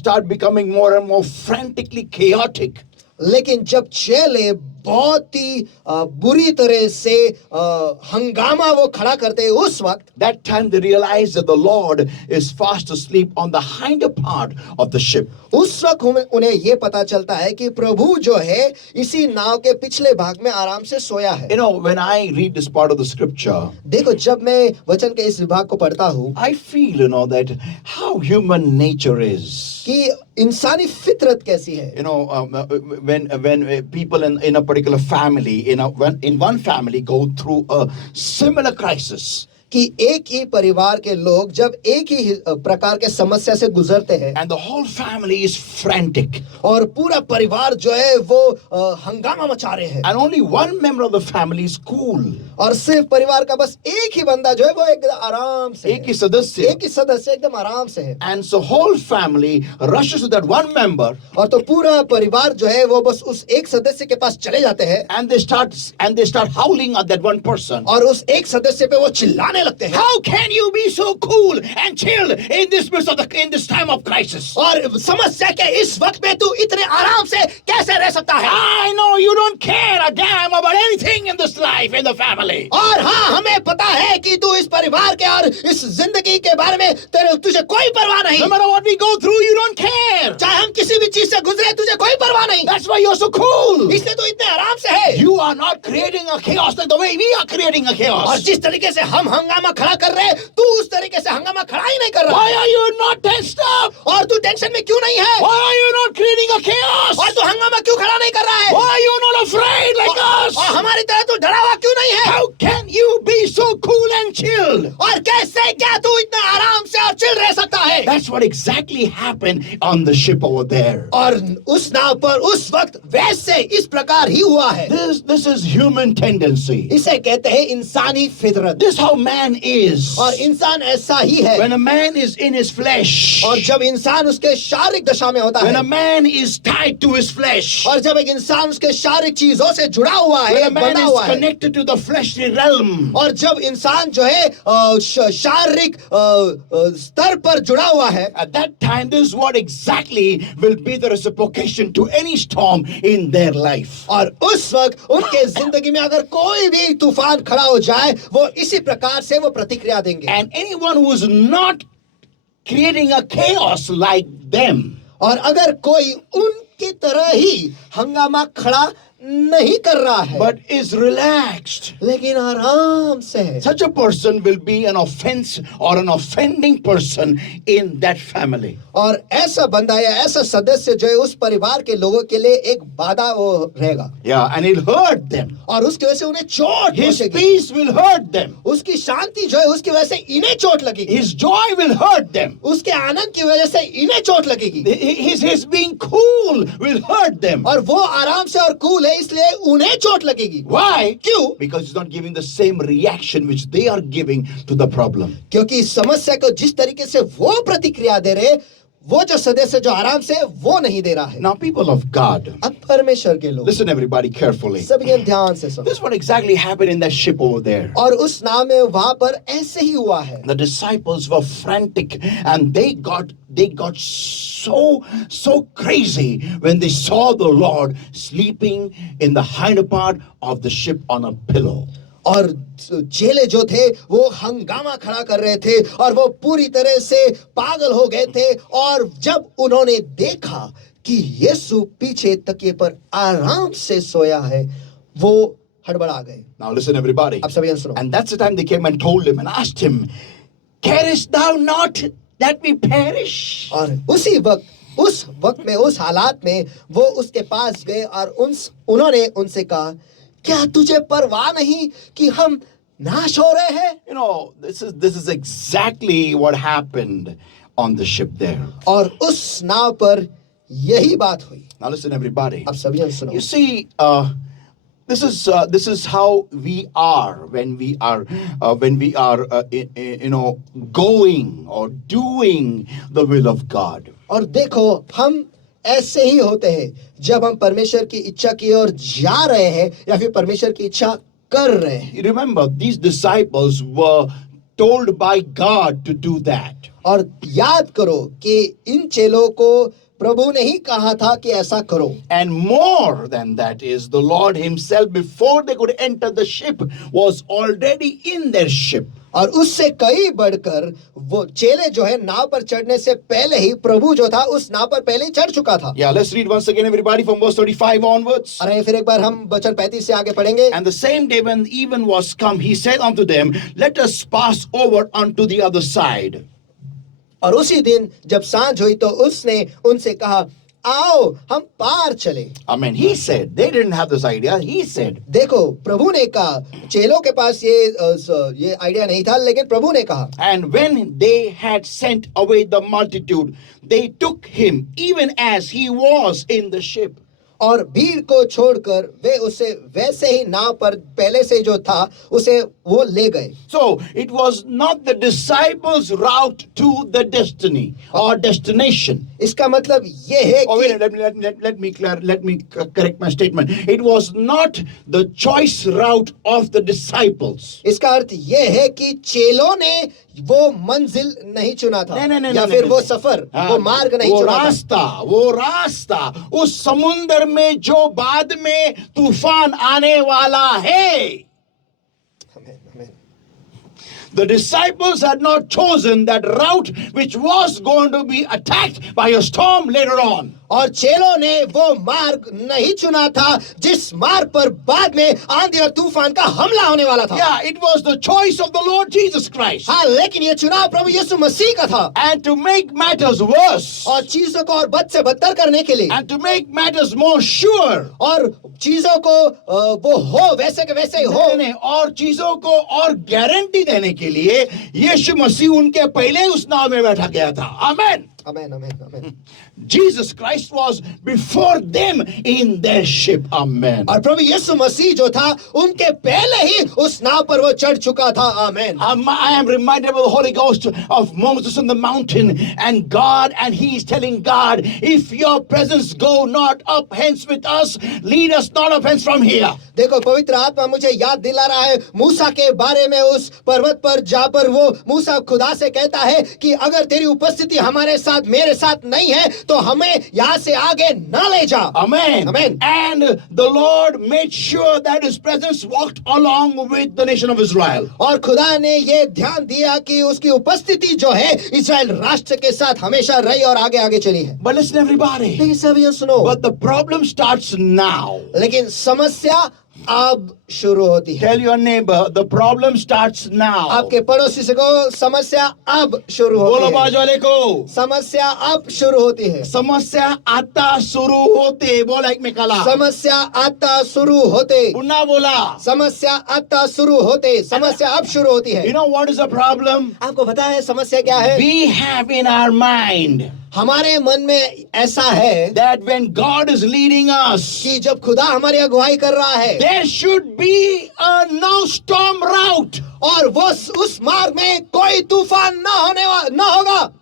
start becoming more and more frantically chaotic, लेकिन जब चेले बहुत ही बुरी तरह से हंगामा वो खड़ा करते हैं, उस वक्त that time they realized that the Lord is fast asleep on the hinder part of the ship. उस वक्त उन्हें ये पता चलता है कि प्रभु जो है इसी नाव के पिछले भाग में आराम से सोया है। When I read this part of the scripture, देखो, जब मैं वचन के इस विभाग को पढ़ता हूँ, I feel, that how human nature is. कि इंसानी फितरत कैसी है। When people in a particular family, in one family go through a similar crisis, कि एक ही परिवार के लोग जब एक ही प्रकार के समस्या से गुजरते हैं, and the whole family is frantic, और पूरा परिवार जो है वो हंगामा मचा रहे हैं, and only one member of the family is cool. और सिर्फ परिवार का बस एक ही बंदा जो है वो एकदम आराम से एक ही सदस्य, एक ही सदस्य एकदम आराम से है, and so whole family rushes to that one member, और तो पूरा परिवार जो है वो बस उस एक सदस्य के पास चले जाते हैं, and they start howling at that one person. और उस एक सदस्य पे वो चिल्लाने लगते हैं। How can you be so cool and chill in this time of crisis? और समस्या के इस वक्त में तू इतने आराम से कैसे रह सकता है? I know you don't care a damn about anything in this life, in the family. और हाँ, हमें पता है कि तू इस परिवार के और इस जिंदगी के बारे में तुझे कोई परवाह नहीं। No matter what we go through, you don't care. चाहे हम किसी भी चीज से गुजरे, तुझे कोई परवाह नहीं। That's why you're so cool. इसलिए तू इतने आराम से है। You are not creating a chaos like the way we are creating a और chaos. जिस तरीके से हम हंगामा खड़ा कर रहे हैं, तू उस तरीके से हंगामा खड़ा ही नहीं कर रहा। Why are you not tensed up? और तू टेंशन में क्यों नहीं है? Why are you not creating a chaos? और तू हंगामा क्यों खड़ा नहीं कर रहा है? Why are you not afraid like us? और हमारी तरह तू डरा हुआ क्यों नहीं है? How can you be so cool and chilled? और कैसे क्या तू इतना आराम से और चिल रह सकता है? That's what exactly happened on the ship over there. और उस नाव पर उस वक्त वैसे इस प्रकार ही हुआ है। This is human tendency. इसे कहते हैं इंसानी फितरत। This is how man is. और इंसान ऐसा ही है। When a man is in his flesh, और जब इंसान उसके शारीरिक दशा में होता when है, a man is tied to his flesh, और जब एक इंसान उसके शारीरिक चीजों से जुड़ा हुआ when है, a man बंधा is हुआ है, connected to the fleshly realm, और जब इंसान जो है शारीरिक स्तर पर जुड़ा हुआ हुआ है, at that time, this is what exactly will be the reciprocation to any storm in their life. और उस वक्त उनके जिंदगी में अगर कोई भी तूफान खड़ा हो जाए, वो इसी प्रकार से वो प्रतिक्रिया देंगे. And anyone who is not creating a chaos like them, और अगर कोई उनकी तरह ही हंगामा खड़ा नहीं कर रहा है, but is relaxed, लेकिन आराम से है, such a person will be an offense or an offending person in that family. और ऐसा बंदा या ऐसा सदस्य जो है उस परिवार के लोगों के लिए एक बाधा वो रहेगा. Yeah, and it'll hurt them. और उसकी वजह से उन्हें चोट His पहुंचेगी. peace will hurt them. उसकी शांति जो है उसकी वजह से इन्हें चोट लगेगी. His joy will hurt them. उसके आनंद की वजह से इन्हें चोट लगेगी. His being cool will hurt them. और वो आराम से और कूल है इसलिए उन्हें चोट लगेगी. Why? क्यों? Because he's not giving the same reaction which they are giving to the problem. क्योंकि समस्या को जिस तरीके से वो प्रतिक्रिया दे रहे, वो जो सदस्य जो आराम से वो नहीं दे रहा है. Now, people of God, अब परमेश्वर के लोग listen everybody carefully. सभी जन ध्यान से सुनो. This is what exactly happened in that ship over there. और उस नाव में वहां पर ऐसे ही हुआ है. The disciples were frantic and they got so crazy when they saw the Lord sleeping in the hinder part of the ship on a pillow. और चेले जो थे वो हंगामा खड़ा कर रहे थे और वो पूरी तरह से पागल हो गए थे. और जब उन्होंने देखा कि यीशु पीछे तकिए पर आराम से सोया है, वो हड़बड़ा गए. Now listen everybody. अब सभी जन सुनो. And that's the time they came and told him and asked him, carest thou not that we perish? और उस वक्त में उस हालात में वो उसके पास गए और उन्होंने उनसे कहा, क्या तुझे परवाह नहीं कि हम नाश हो रहे हैं? You know, this is exactly what happened on the ship there. और उस नाव पर यही बात हुई. Now listen everybody. अब सभी जन सुनो. You see, this is how we are when we are going or doing the will of God. और देखो, हम ऐसे ही होते हैं जब हम परमेश्वर की इच्छा की ओर जा रहे हैं या फिर परमेश्वर की इच्छा कर रहे हैं. You remember, these disciples were told by God to do that. और याद करो कि इन चेलों को प्रभु ने ही कहा था कि ऐसा करो. And more than that is the Lord himself, before they could enter the ship, was already in their ship. और उससे कई बढ़कर वो चेले जो है नाव पर चढ़ने से पहले ही प्रभु जो था उस नाव पर पहले ही चढ़ चुका था. Yeah, let's read once again everybody from verse 35 onwards. अरे फिर एक बार हम वचन 35 से आगे पढ़ेंगे. And the same day when even was come, he said unto them, let us pass over unto the other side. और उसी दिन जब सांझ हुई तो उसने उनसे कहा, आओ हम पार चले. Amen. He said, they didn't have this idea. He said. देखो, प्रभु ने कहा. चेलों के पास ये आइडिया नहीं था, लेकिन प्रभु ने कहा. And when they had sent away the multitude, they took him even as he was in the ship. और भीड़ को छोड़कर वे उसे वैसे ही नाव पर पहले से जो था उसे वो ले गए. So it was not the disciples' route to the destiny or destination. इसका मतलब ये है Oh, कि wait, let me correct my statement. It was not the choice route of the disciples. इसका अर्थ ये है कि चेलों ने वो मंजिल नहीं चुना था या फिर वो सफर वो मार्ग नहीं चुना था. वो रास्ता उस समुद्र में जो बाद में तूफान आने वाला है. The disciples had not chosen that route which was going to be attacked by a storm later on. और चेलों ने वो मार्ग नहीं चुना था जिस मार्ग पर बाद में आंधी और तूफान का हमला होने वाला था. Yeah, it was the choice of the Lord Jesus Christ. हाँ, लेकिन ये चुनाव प्रभु यीशु मसीह का था. And to make matters worse, और चीजों को और बद से बदतर करने के लिए, and to make matters more sure, और चीजों को वो हो वैसे के वैसे ही हो, और चीजों को और गारंटी देने के लिए यीशु मसीह उनके पहले उस नाव में बैठा गया था. आमेन. आमेन आमेन आमेन। Jesus Christ was before them in their ship. Amen. और प्रभु यीशु मसीह जो था उनके पहले ही उस नाव पर वो चढ़ चुका था। आमेन। I am reminded of the Holy Ghost of Moses on the mountain and God, and he is telling God, if your presence go not up hence with us, lead us not up hence from here. देखो पवित्र आत्मा मुझे याद दिला रहा है मूसा के बारे में, उस पर्वत पर जहाँ पर वो मूसा खुदा से कहता है कि अगर तेरी उपस्थिति हमारे साथ मेरे साथ नहीं है तो हमें यहाँ से आगे न ले जा। Amen. Amen. And the Lord made sure that his presence walked along with the nation of Israel. और खुदा ने ये ध्यान दिया कि उसकी उपस्थिति जो है इस्राएल राष्ट्र के साथ हमेशा रही और आगे आगे चली है। But listen everybody. लेकिन सभी सुनो, But the problem starts now. लेकिन समस्या अब शुरू होती है। Tell your neighbor, the problem starts now. आपके पड़ोसी से कहो समस्या अब शुरू बोलो होती है। बाजू वाले को, समस्या अब शुरू होती है। समस्या आता सुरू होते. बोला एकमेकाला. समस्या आता शुरू होते। पुन्हा बोला. समस्या आता शुरू होते। समस्या अब शुरू होती है। You know what is the problem? आपको पता है समस्या क्या है? We have in our mind हमारे मन में ऐसा है that when God is leading us, कि जब खुदा हमारी अगुवाई कर रहा है there should be a no storm route. और वो उस मार्ग में कोई तूफान न होगा।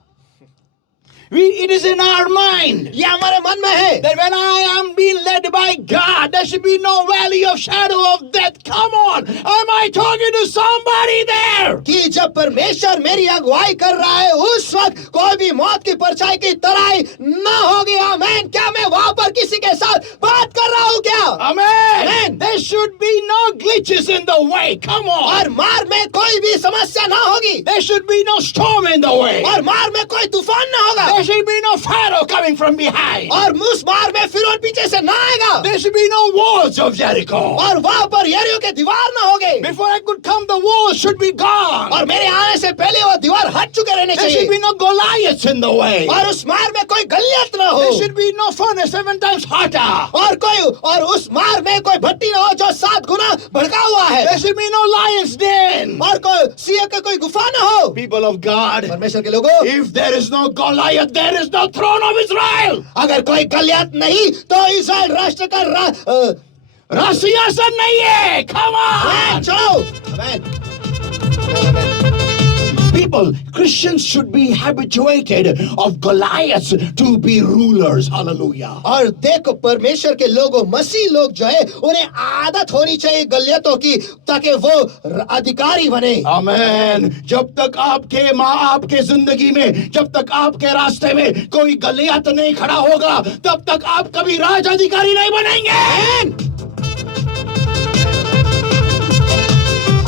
It is in our mind ये हमारे मन में है that when I am being led by God, there should be no valley of shadow of death. Come on, am I talking to somebody there? कि जब परमेश्वर मेरी अगुवाई कर रहा है उस वक्त कोई भी मौत की परछाई की तराई न होगी। आमीन। क्या मैं वहां पर किसी के साथ बात कर रहा हूँ क्या? Amen. Amen. There should be no glitches in the way. Come on. और मार्ग में कोई भी समस्या न होगी। There should be no storm in the way. और मार्ग में कोई तूफान न होगा। There should be no Pharaoh coming from behind. और उस मार्ग में फिरौन पीछे से न आएगा। There should be no walls of Jericho. और वहां पर यरीहो के दीवार न होगे। Before I could come, the walls should be gone. और मेरे आने से पहले वो दीवार हट चुके रहने There should चाहिए। be no Goliaths in the way. और उस मार्ग में कोई गलियत न हो। There should be no furnace 7 times hotter. और उस मार्ग में कोई भट्टी न हो जो 7 गुना भड़का हुआ है। There should be no lion's den. और कोई सिंह का कोई गुफा न हो। People of God, परमेश्वर के लोगों, if there is no Goliath, there is no throne of Israel. अगर कोई गलियत नहीं तो इस्राएल राष्ट्र का सिंहासन नहीं है. Come on. चलो। People, Christians should be habituated of Goliaths to be rulers. Hallelujah. और देखो परमेश्वर के लोगों, मसीह लोग जो है उन्हें आदत होनी चाहिए गलियतों की ताकि वो अधिकारी बने। आमेन। जब तक आपके जिंदगी में, जब तक आपके रास्ते में कोई गलियत नहीं खड़ा होगा, तब तक आप कभी राज अधिकारी नहीं बनेंगे।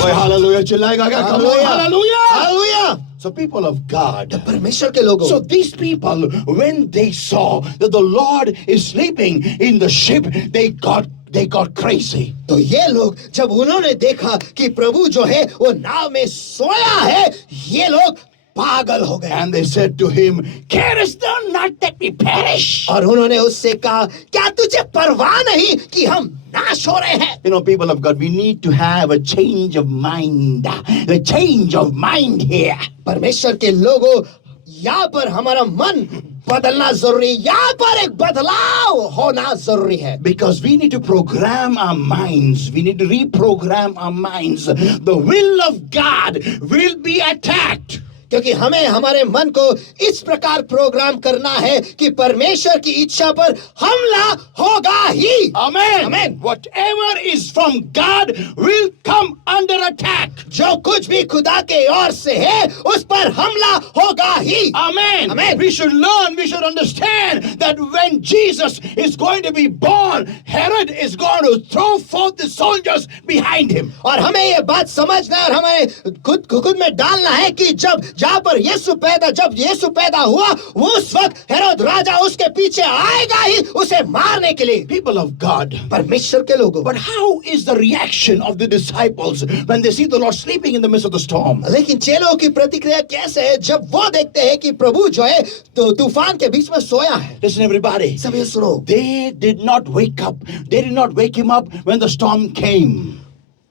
कोई हालेलुया चिल्लाएगा क्या? Hallelujah. Hallelujah. So people of God, परमेश्वर के लोगों, so these people, when they saw that the Lord is sleeping in the ship, they got crazy. तो ये लोग जब उन्होंने देखा कि प्रभु जो है वो नाव में सोया है, ये लोग पागल हो गए। And they said to him, carest thou not that we perish? और उन्होंने उससे कहा, क्या तुझे परवाह नहीं कि हम नाश हो रहे हैं? You know, people of God, we need to have a change of mind. A change of mind here. परमेश्वर के लोगों, यहाँ पर हमारा मन बदलना जरूरी, यहाँ पर एक बदलाव होना जरूरी है। Because we need to program our minds. We need to reprogram our minds. The will of God will be attacked. क्योंकि हमें हमारे मन को इस प्रकार प्रोग्राम करना है कि परमेश्वर की इच्छा पर हमला होगा ही। Amen. Amen. Whatever is from God will come under attack. जो कुछ भी खुदा के ओर से है उस पर हमला होगा ही। Amen. Amen. We should learn, we should understand that when Jesus is going to be born, Herod is going to throw forth the soldiers behind him. और हमें ये बात समझना है और हमें खुद में डालना है कि जब यीशु पैदा हुआ उस वक्त हेरोद राजा उसके पीछे आएगा ही उसे मारने के लिए। People of God, परमेश्वर के लोगों, but how is the reaction of the disciples when they see the Lord sleeping in the midst of the storm? लेकिन चेलों की प्रतिक्रिया कैसे है जब वो देखते हैं कि प्रभु जो है तो तूफान के बीच में सोया है? Listen everybody, सभी सुनो, they did not wake him up when the storm came.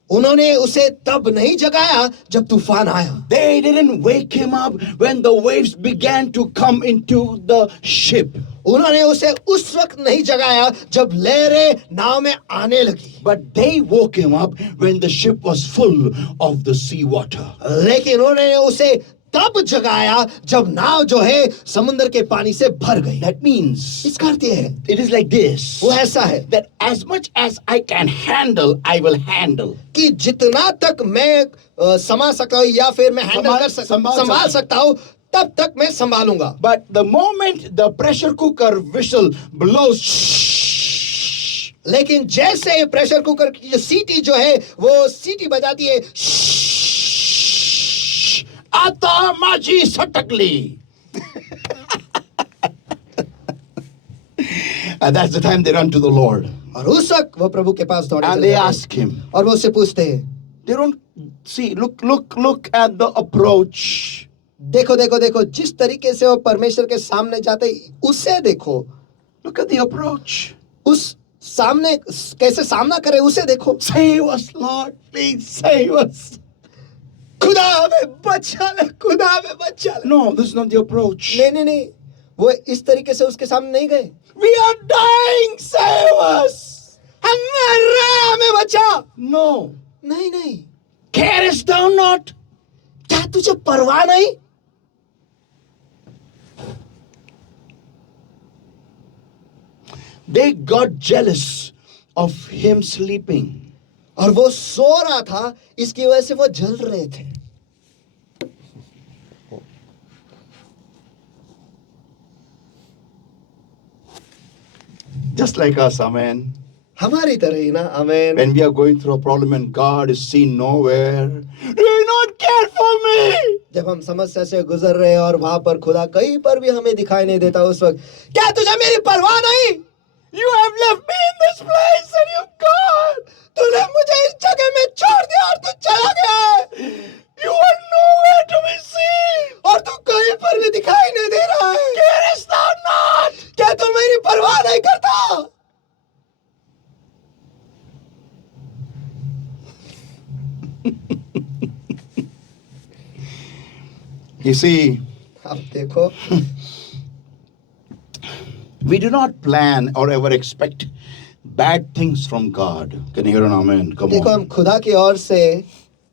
उन्होंने उसे तब नहीं जगाया जब तूफान आया. They didn't wake him up when the waves began to come into the ship. उन्होंने उसे उस वक्त नहीं जगाया जब लहरें नाव में आने लगी. But they woke him up when the ship was full of the sea water. लेकिन उन्होंने उसे तब जगाया जब नाव जो है समुद्र के पानी से भर गई. That means इसका अर्थ ये है, it is like this. वो ऐसा है That as much as I can handle, I will handle. कि जितना तक मैं संभाल सका या फिर मैं हैंडल कर संभाल सकता हूँ तब तक मैं संभालूंगा. But the moment the pressure cooker whistle blows, लेकिन जैसे प्रेशर कुकर की जो सीटी जो है वो सीटी बजाती है, आता माझी सटकली. And that's the time they run to the Lord. और उस वक्त वो प्रभु के पास दौड़े And चले they जाते हैं. ask him. और वो उससे पूछते हैं, They don't see. Look at the approach. देखो देखो देखो जिस तरीके से वो परमेश्वर के सामने जाते उसे देखो. Look at the approach. उस सामने कैसे सामना करे उसे देखो. Save us, Lord. Please save us. खुदा हमें बचा ले, खुदा हमें बचा ले. No, this is not the approach. नहीं नहीं नहीं, वो इस तरीके से उसके सामने नहीं गए. We are dying. Save us. हम मर रहे हैं, हमें बचा. No. नहीं नहीं, Carest thou not? क्या तुझे परवाह नहीं? They got jealous of him sleeping. और वो सो रहा था, इसकी वजह से वो जल रहे थे. Just like us, amen. हमारी तरह ही ना, आमेन. When we are going through a problem and God is seen nowhere, do you not care for me? जब हम समस्या से गुजर रहे हैं और वहां पर खुदा कहीं पर भी हमें दिखाई नहीं देता, उस वक्त क्या तुझे मेरी परवाह नहीं? You have left me in this place and you've gone. तूने मुझे इस जगह में छोड़ दिया और तू चला गया. You are nowhere to be seen. और तू कहीं पर भी दिखाई नहीं दे रहा है. Carest thou not? क्या तू मेरी परवाह नहीं करता? You see, अब देखो, we do not plan or ever expect bad things from God. Can you hear an amen? Come देखो हम on. खुदा की ओर से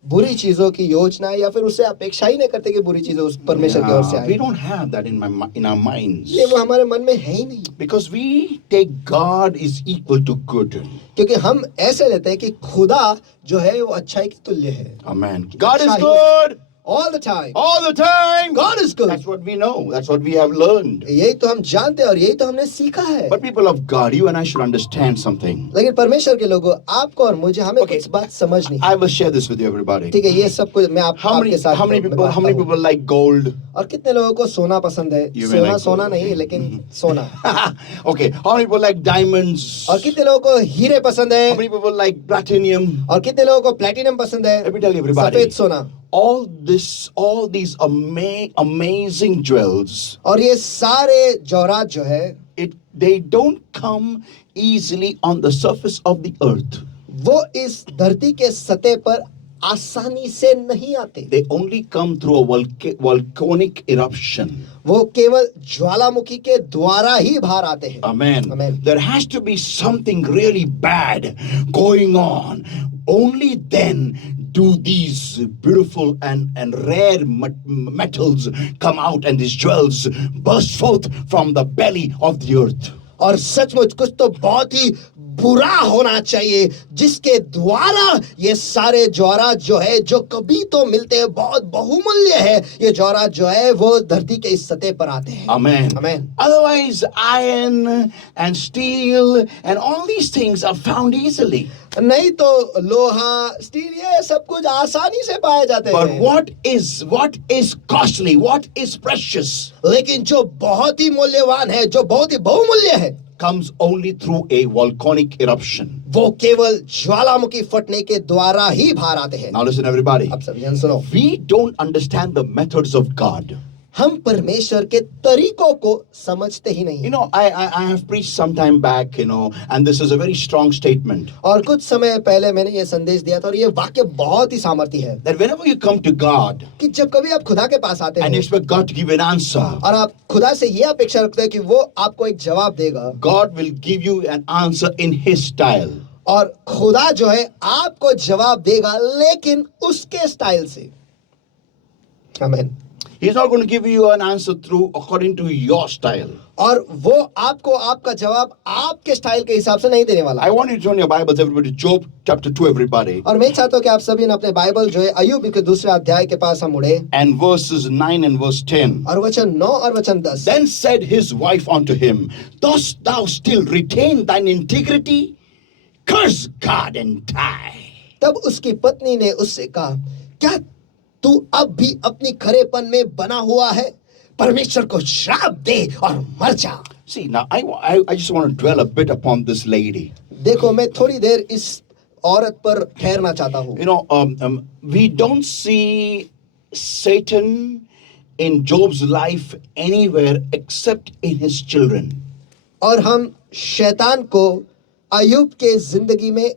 बुरी चीजों की योजना या फिर उससे अपेक्षा ही नहीं करते कि बुरी चीजें उस परमेश्वर की ओर से Yeah, we आए. don't have that in our minds. ये वो हमारे मन में है ही नहीं. Because we take God is equal to good. क्योंकि हम ऐसे लेते हैं कि खुदा जो है वो अच्छाई की तुल्य है. Amen. God is Achai. good All the time. all the time. God is good. That's what we know. That's what we have learned. यही तो हम जानते हैं और यही तो हमने सीखा है. But people of God, you and I should understand something. लेकिन परमेश्वर के लोगों, आपको और मुझे, हमें Okay. कुछ बात समझनी है. I will share this with you, everybody. ठीक है, ये सब कुछ मैं आपके साथ How many मैं people? How many बांटता हूँ. people like gold? और कितने लोगों को सोना पसंद है? You may सोना like सोना gold. नहीं लेकिन सोना. Okay. How many people like diamonds? और कितने लोगों को हीरे पसंद है? How many people like platinum? और कितने लोगों को प्लैटिनम पसंद है? Let me tell you, everybody. सफेद सोना. All these amazing jewels, और ये सारे जौहरात जो है they don't come easily on the surface of the earth. वो इस धरती के सतह पर आसानी से नहीं आते. They only come through a volcanic eruption. वो केवल ज्वालामुखी के द्वारा ही बाहर आते हैं. Amen. Amen. There has to be something really bad going on. Only then do these beautiful and rare metals come out and these jewels burst forth from the belly of the earth. और सचमुच कुछ तो बहुत ही बुरा होना चाहिए जिसके द्वारा ये सारे जौहरात जो है, जो कभी तो मिलते हैं, बहुत बहुमूल्य है, ये जौहरात जो है वो धरती के इस सतह पर आते हैं. Amen. Amen. Otherwise, iron and steel and all these things are found easily. नहीं तो लोहा, स्टील, ये सब कुछ आसानी से पाए जाते But हैं. what is costly, what is precious, लेकिन जो बहुत ही मूल्यवान है, जो बहुत ही बहुमूल्य है, comes only through a volcanic eruption. वो केवल ज्वालामुखी फटने के द्वारा ही बाहर आते हैं. Now listen, everybody. अब सब जन सुनो. We don't understand the methods of God. हम परमेश्वर के तरीकों को समझते ही नहीं। You know, I have preached some time back, and this is a very strong statement. और कुछ समय पहले मैंने ये संदेश दिया था और ये वाक्य बहुत ही सामर्थी है That whenever you come to God कि जब कभी आप खुदा के पास आते and you हैं expect God to give you an answer, और आप खुदा से ये अपेक्षा रखते हैं कि वो आपको एक जवाब देगा, God will give you an answer in His style. और खुदा जो है आपको जवाब देगा लेकिन उसके स्टाइल से। आमीन। He's not going to give you an answer according to your style. और वो आपको आपका जवाब आपके स्टाइल के हिसाब से नहीं देने वाला। I want you to turn your Bibles, everybody, Job chapter 2, everybody. और मैं चाहता हूँ कि आप सभी ने अपने बाइबल जो है अय्यूब के दूसरे अध्याय के पास हम उड़े And verses 9 and verse 10. और वचन 9 और वचन 10। Then said his wife unto him, Dost thou still retain thine integrity? Curse God and die. तब उसकी पत्नी ने उससे कहा, क्या तू अब भी अपनी खरेपन में बना हुआ है? परमेश्वर को श्राप दे और मर जा। See, now I just want to dwell a bit upon this lady. देखो, मैं थोड़ी देर इस औरत पर ठहरना चाहता हूँ। We don't see Satan in Job's life anywhere except in his children. और हम शैतान को अय्यूब के जिंदगी में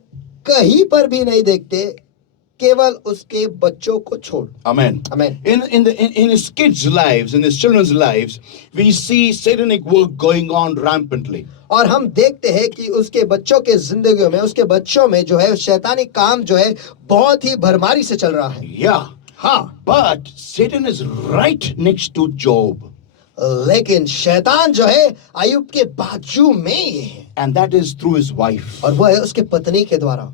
कहीं पर भी नहीं देखते, केवल उसके बच्चों को छोड़। Amen. Amen. In his kids' lives, in his children's lives, we see satanic work going on rampantly. और हम देखते हैं कि उसके बच्चों के जिंदगियों में, उसके बच्चों में जो है शैतानी काम जो है बहुत ही भरमारी से चल रहा है। Yeah. हाँ, But Satan is right next to Job. लेकिन शैतान जो है अय्यूब के बाजू में ही है, And that is through his wife. और वो है उसके पत्नी के द्वारा।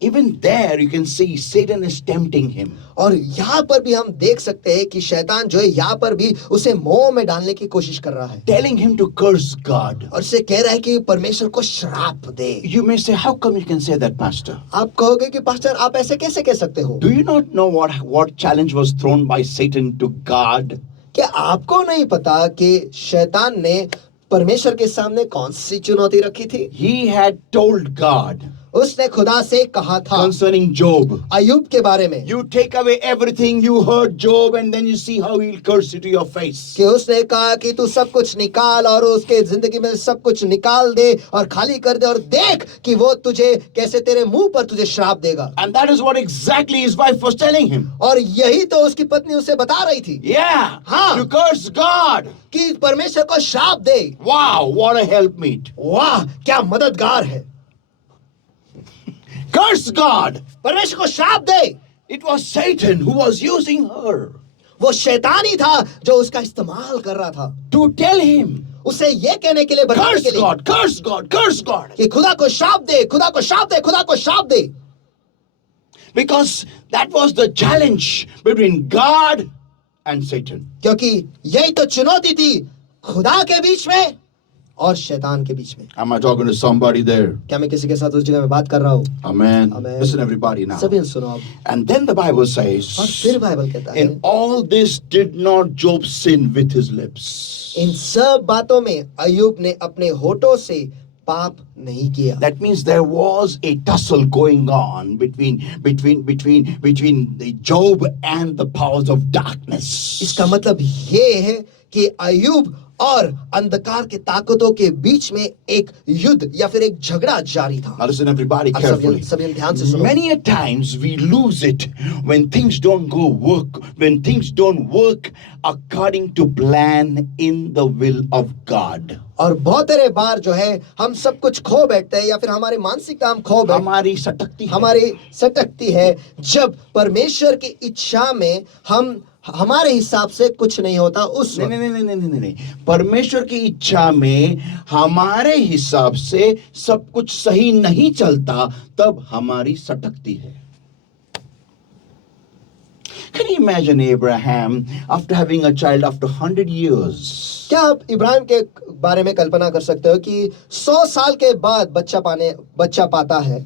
Even there you can see Satan is tempting him. और यहाँ पर भी हम देख सकते हैं कि शैतान जो है यहाँ पर भी उसे मोह में डालने की कोशिश कर रहा है, Telling him to curse God. और उसे कह रहा है कि परमेश्वर को श्राप दे। You may say, how come you can say that, Pastor? आप कहोगे कि पास्टर आप ऐसे कैसे कह सकते हो? Do you not know what challenge was thrown by Satan to God? क्या आपको नहीं पता कि शैतान ने परमेश्वर के सामने कौन सी चुनौती रखी थी? He had told God उसने खुदा से कहा था concerning Job, अय्यूब के बारे में you take away everything you heard Job and then you see how he'll curse you to your face. कि उसने कहा कि तू सब कुछ निकाल और उसके जिंदगी में सब कुछ निकाल दे और खाली कर दे और देख कि वो तुझे कैसे तेरे मुंह पर तुझे श्राप देगा। And that is what exactly his wife was telling him. और यही तो उसकी पत्नी उसे बता रही थी Yeah, हाँ। you curse God. कि परमेश्वर को श्राप दे। Wow, what a helpmeet. वाह, क्या मददगार है। Curse God. परमेश्वर को श्राप दे। It was Satan who was using her वो शैतानी था जो उसका इस्तेमाल कर रहा था to tell him, उसे ये कहने के लिए, बताने curse के लिए God, curse God, curse God. कि खुदा को श्राप दे, खुदा को श्राप दे, खुदा को श्राप दे। Because that was the challenge between God and Satan. क्योंकि यही तो चुनौती थी खुदा के बीच में और शैतान के बीच में। Am I talking to somebody there? क्या मैं किसी के साथ उस जगह में बात कर रहा हूँ? Amen. Amen. Listen, everybody now. सभी सुनो अब। And then the Bible और says, फिर बाइबल कहता है in all this did not Job sin with his lips. इन सब बातों में अय्यूब ने अपने होठों से पाप नहीं किया। That means there was a tussle going on between the Job and the powers of darkness. इसका मतलब ये है कि अय्यूब और अंधकार के ताकतों के बीच में एक युद्ध या फिर एक झगड़ा जारी था। Now listen, everybody, अब carefully. सभी ध्यान से सुनो। Many a times we lose it when things don't work according to plan in the will of God. और बहुत सारे बार जो है हम सब कुछ खो बैठते हैं या फिर हमारी मानसिकता हम खो बैठते हमारी सटकती है जब परमेश्वर की इच्छा में हम हमारे हिसाब से कुछ नहीं होता उस वक्त। नहीं। परमेश्वर की इच्छा में हमारे हिसाब से सब कुछ सही नहीं चलता, तब हमारी सटकती है। Can you imagine Abraham after having a child after 100 years? क्या आप इब्राहिम के बारे में कल्पना कर सकते हो कि 100 साल के बाद बच्चा पाता है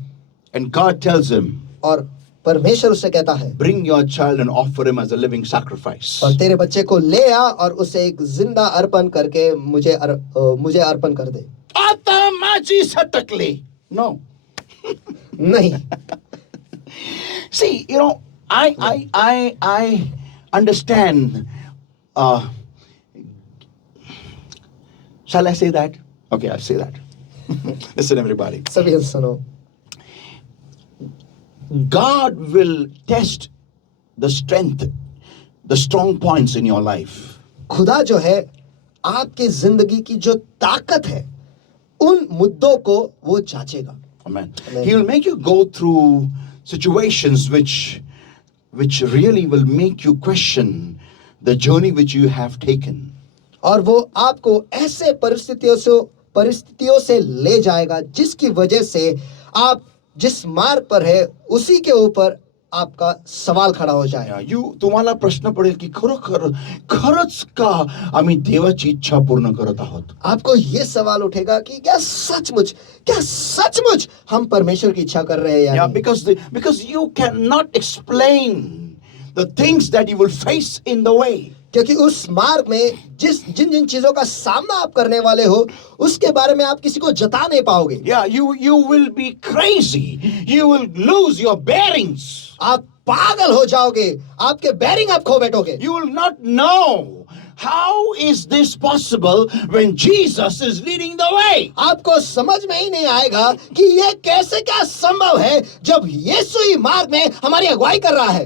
And God tells him, और परमेश्वर उससे कहता है, bring your child and offer him as a living sacrifice. और तेरे बच्चे को ले आ और उसे एक जिंदा अर्पण करके मुझे अर्पण कर दे। आता माझी सटकली. No. नहीं। See, I understand Shall I say that? Okay, I'll say that. Listen, everybody. सभी सुनो, God will test the strength, the strong points in your life. खुदा जो है आपकी जिंदगी की जो ताकत है उन मुद्दों को वो जांचेगा. Amen. Amen. He will make you go through situations which really will make you question the journey which you have taken. और वो आपको ऐसे परिस्थितियों से ले जाएगा जिसकी वजह से आप जिस मार्ग पर है उसी के ऊपर आपका सवाल खड़ा हो जाए. तुम्हाला प्रश्न पडेल की खरंच का आम्ही देवाची इच्छा पूर्ण करत आहोत. आपको ये सवाल उठेगा कि क्या सचमुच हम परमेश्वर की इच्छा कर रहे हैं या नहीं? Because you cannot explain the things that you will face in the way. क्योंकि उस मार्ग में जिन चीजों का सामना आप करने वाले हो उसके बारे में आप किसी को जता नहीं पाओगे. You will be crazy. You will lose your bearings. आप पागल हो जाओगे, आपके बेरिंग आप खो बैठोगे. You will not know how is this possible when Jesus is leading the way. आपको समझ में ही नहीं आएगा कि ये कैसे क्या संभव है जब यीशु ही मार्ग में हमारी अगुवाई कर रहा है.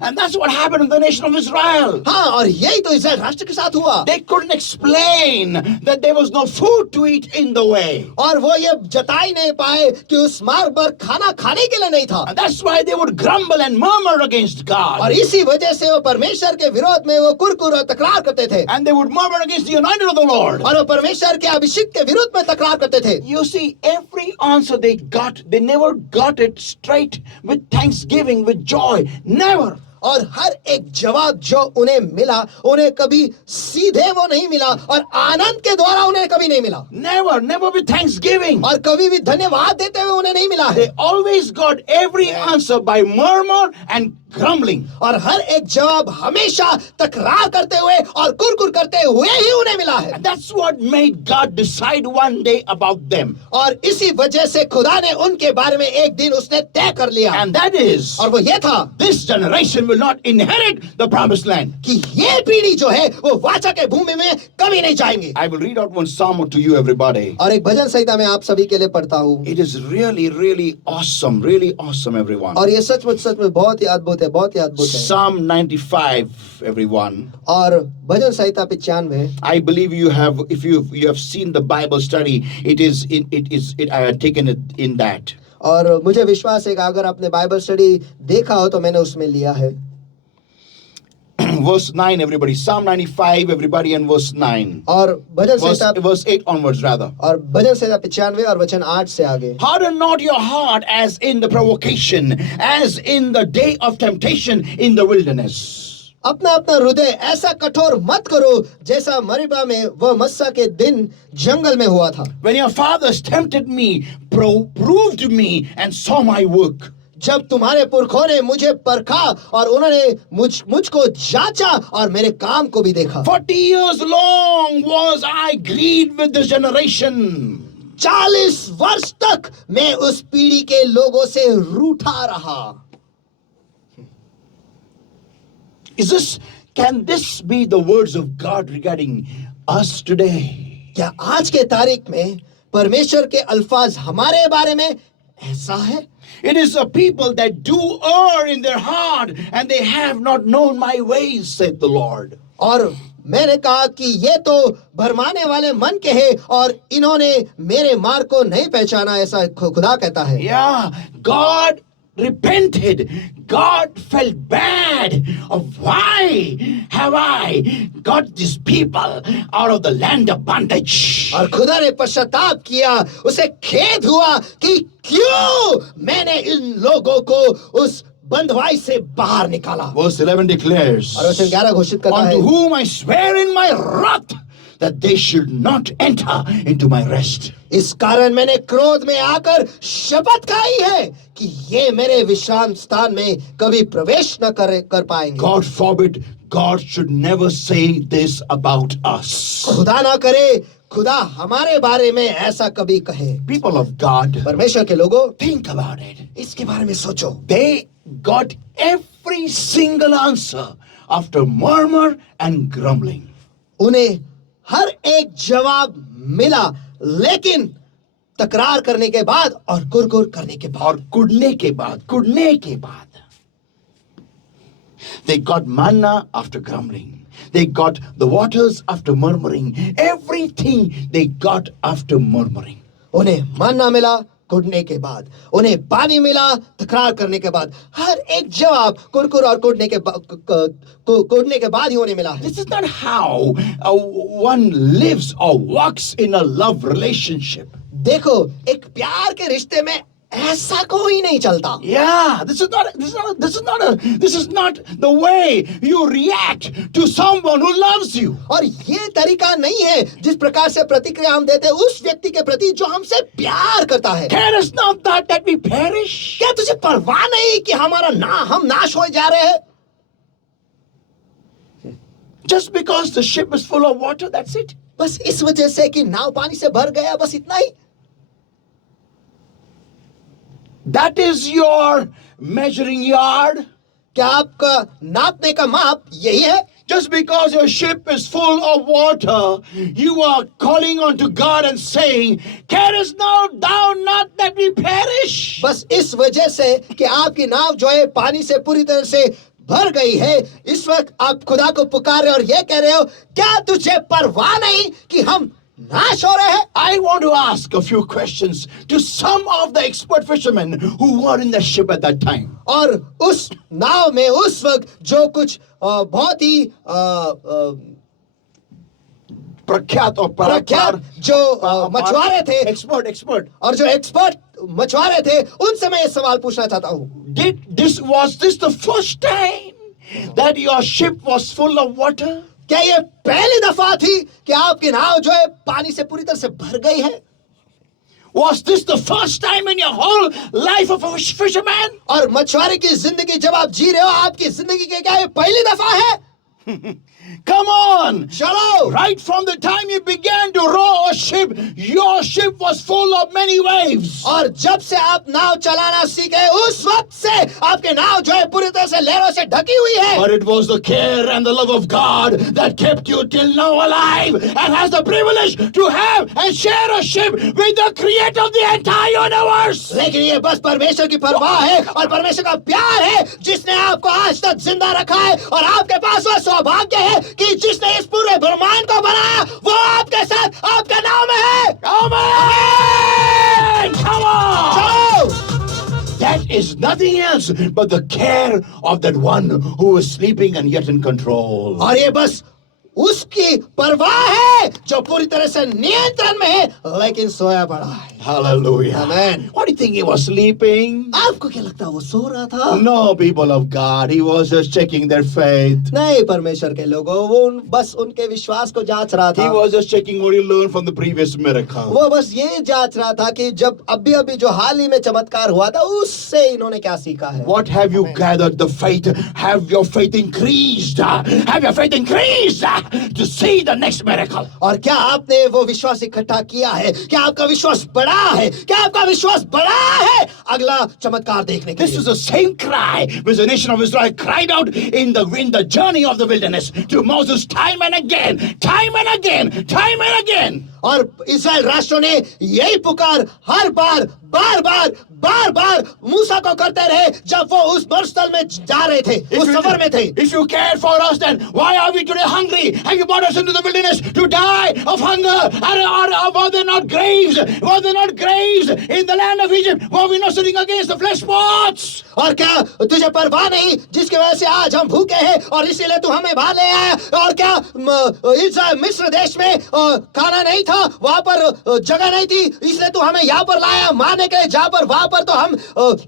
And that's what happened in the nation of Israel. हाँ, और यही तो इस्राएल राष्ट्र के साथ हुआ. They couldn't explain that there was no food to eat in the way. और वो ये जता ही नहीं पाए कि उस मार्ग पर खाना खाने के लिए नहीं था. And that's why they would grumble and murmur against God. और इसी वजह से वो परमेश्वर के विरोध में वो कुरकुर और तकरार करते थे. And they would murmur against the anointing of the Lord. और वो परमेश्वर के अभिषेक के विरुद्ध में तकरार करते थे. You see, every answer they got, they never got it straight with thanksgiving, with joy. Never. और हर एक जवाब जो उन्हें मिला उन्हें कभी सीधे वो नहीं मिला और आनंद के द्वारा उन्हें कभी नहीं मिला. Never with thanksgiving. और कभी भी धन्यवाद देते हुए उन्हें नहीं मिला है. They always got every answer by murmur and grumbling. और हर एक जवाब हमेशा तकरार करते हुए और कुरकुर करते हुए ही उन्हें मिला है. And that's what made God decide one day about them. और इसी वजह से खुदा ने उनके बारे में एक दिन उसने तय कर लिया. And that is, और वो ये था, this generation will not inherit the promised land. कि ये पीढ़ी जो है वो वाचा के भूमि में कभी नहीं जाएंगे. I will read out one psalm to you, everybody. और एक भजन संहिता में आप सभी के लिए पढ़ता हूँ. It is really awesome, everyone. और ये सचमुच बहुत ही अद्भुत है, बहुत ही अद्भुत है. Psalm 95, everyone. और भजन संहिता 95. I believe you have, if you have seen the Bible study, I had taken it in that. और मुझे विश्वास है कि अगर आपने बाइबल स्टडी देखा हो तो मैंने उसमें लिया है. Verse 9, everybody. Psalm 95, everybody, and verse 9. और भजन संहिता Verse 8 onwards, rather. और भजन संहिता 95 और वचन 8 से आगे. Harden not your heart as in the provocation, as in the day of temptation in the wilderness. अपना हृदय ऐसा कठोर मत करो जैसा मरीबा में वह मस्सा के दिन जंगल में हुआ था. When your fathers tempted me, proved me, and saw my work. जब तुम्हारे पुरखों ने मुझे परखा और उन्होंने मुझको जांचा और मेरे काम को भी देखा. 40 years long was I grieved with this generation. 40 वर्ष तक मैं उस पीढ़ी के लोगों से रूठा रहा. Can this be the words of God regarding us today? क्या आज के तारीख में परमेश्वर के अल्फाज हमारे बारे में ऐसा है? It is a people that do err in their heart and they have not known my ways, said the Lord. और मैंने कहा कि ये तो भरमाने वाले मन के हैं और इन्होंने मेरे मार्ग को नहीं पहचाना, ऐसा खुदा कहता है. Yeah, God repented. God felt bad of why have I got these people out of the land of bondage. और खुदा ने पश्चाताप किया, उसे खेद हुआ कि क्यों मैंने इन लोगों को उस बंधुआई से बाहर निकाला. Verse 11 declares, और वचन 11 घोषित करता है, unto whom I swear in my wrath that they should not enter into my rest. इस कारण मैंने क्रोध में आकर शपथ खाई है कि ये मेरे विश्राम स्थान में कभी प्रवेश न कर पाएंगे. God forbid, God should never say this about us. खुदा ना करे खुदा हमारे बारे में ऐसा कभी कहे. People of God, परमेश्वर के लोगों, think about it. इसके बारे में सोचो. They got every single answer after murmur and grumbling. उन्हें हर एक जवाब मिला, लेकिन तकरार करने के बाद और कुरकुर करने के बाद, और कुड़ने के बाद they got manna after grumbling, they got the waters after murmuring, everything they got after murmuring. उन्हें मन्ना मिला कुड़ने के बाद, उन्हें पानी मिला तकरार करने के बाद, हर एक जवाब कुरकुर और कुड़ने के बाद ही उन्हें मिला है। This is not how one lives or walks in a love relationship. देखो, एक प्यार के रिश्ते में ऐसा कोई नहीं चलता। Yeah, this is not the way you react to someone who loves you. और ये तरीका नहीं है जिस प्रकार से प्रतिक्रिया हम देते हैं उस व्यक्ति के प्रति जो हमसे प्यार करता है। Carest not that we perish? क्या तुझे परवाह नहीं कि हम नाश हो जा रहे हैं? Just because the ship is full of water, that's it. बस इस वजह से कि नाव पानी से भर गया, बस इतना ही? That is your measuring yard. क्या आपका नापने का माप यही है? Just because your ship is full of water, you are calling unto God and saying, "Carest thou not that we perish?" बस इस वजह से कि आपकी नाव जो है पानी से पूरी तरह से भर गई है, इस वक्त आप खुदा को पुकार रहे और ये कह रहे हो, क्या तुझे परवाह नहीं कि हम नाश हो रहे हैं? I want to ask a few questions to some of the expert fishermen who were in the ship at that time. और उस नाव में उस वक्त जो कुछ बहुत ही प्रख्यात और प्रख्यात जो मछुआरे थे, expert. और जो एक्सपर्ट मछुआरे थे, उनसे मैं ये सवाल पूछना चाहता हूँ। Was this the first time that your ship was full of water? क्या ये पहली दफा थी कि आपकी नाव जो है पानी से पूरी तरह से भर गई है? Was this the first time in your whole life of a fisherman? और मछुआरे की जिंदगी जब आप जी रहे हो, आपकी जिंदगी के क्या ये पहली दफा है? Come on! चलो! Right from the time you began to row a ship, your ship was full of many waves. और जब से आप नाव चलाना सीखे, उस वक्त से आपके नाव जो है पूरी तरह से लहरों से ढकी हुई है। But it was the care and the love of God that kept you till now alive and has the privilege to have and share a ship with the creator of the entire universe. लेकिन ये बस परमेश्वर की परवाह है और परमेश्वर का प्यार है जिसने आपको आज तक जिंदा रखा है, और आपके पास वह सौभाग्य है कि जिसने इस पूरे ब्रह्मांड को बनाया वो आपके साथ आपके नाव में है। Amen! Come on! चलो! That is nothing else but the care of that one who is sleeping and yet in control. और ये बस उसकी परवाह है जो पूरी तरह से नियंत्रण में है लेकिन सोया पड़ा है। Hallelujah. Amen. What do you think he was sleeping? आपको क्या लगता है वो सो रहा था? No, people of God. He was just checking their faith. नहीं, परमेश्वर के लोगों, वो बस उनके विश्वास को जांच रहा था। He was just checking what he learned from the previous miracle. वो बस ये जांच रहा था कि जब अभी जो हाल ही में चमत्कार हुआ था उससे इन्होंने क्या सीखा है। What have you gathered the faith? Have your faith increased? Have your faith increased to see the next miracle? और क्या आपने वो विश्वास इकट्ठा किया है? क्या आपका विश्वास बढ़ा है? क्या आपका विश्वास बढ़ा है अगला चमत्कार देखने के लिए? This is the same cry which the nation of Israel cried out in the journey of the wilderness to Moses time and again, time and again, time and again. और इस्राएल राष्ट्र ने यही पुकार हर बार मूसा को करते रहे जब वो उस मरुस्थल में जा रहे थे, उस सफर में थे। If you care for us, then why are we today hungry? Have you brought us into the wilderness to die of hunger? Or were there not graves? Were there not graves in the land of Egypt? Were we not sitting against the flesh pots? और क्या तुझे परवाह नहीं जिसकी वजह से आज हम भूखे हैं और इसीलिए तू हमें बाहर ले आया? और क्या इस्राएल मिस्र देश में खाना नहीं था, वहां पर जगह नहीं थी, इसलिए तू हमें यहाँ पर लाया मारने के लिए, जहाँ पर वहां पर तो हम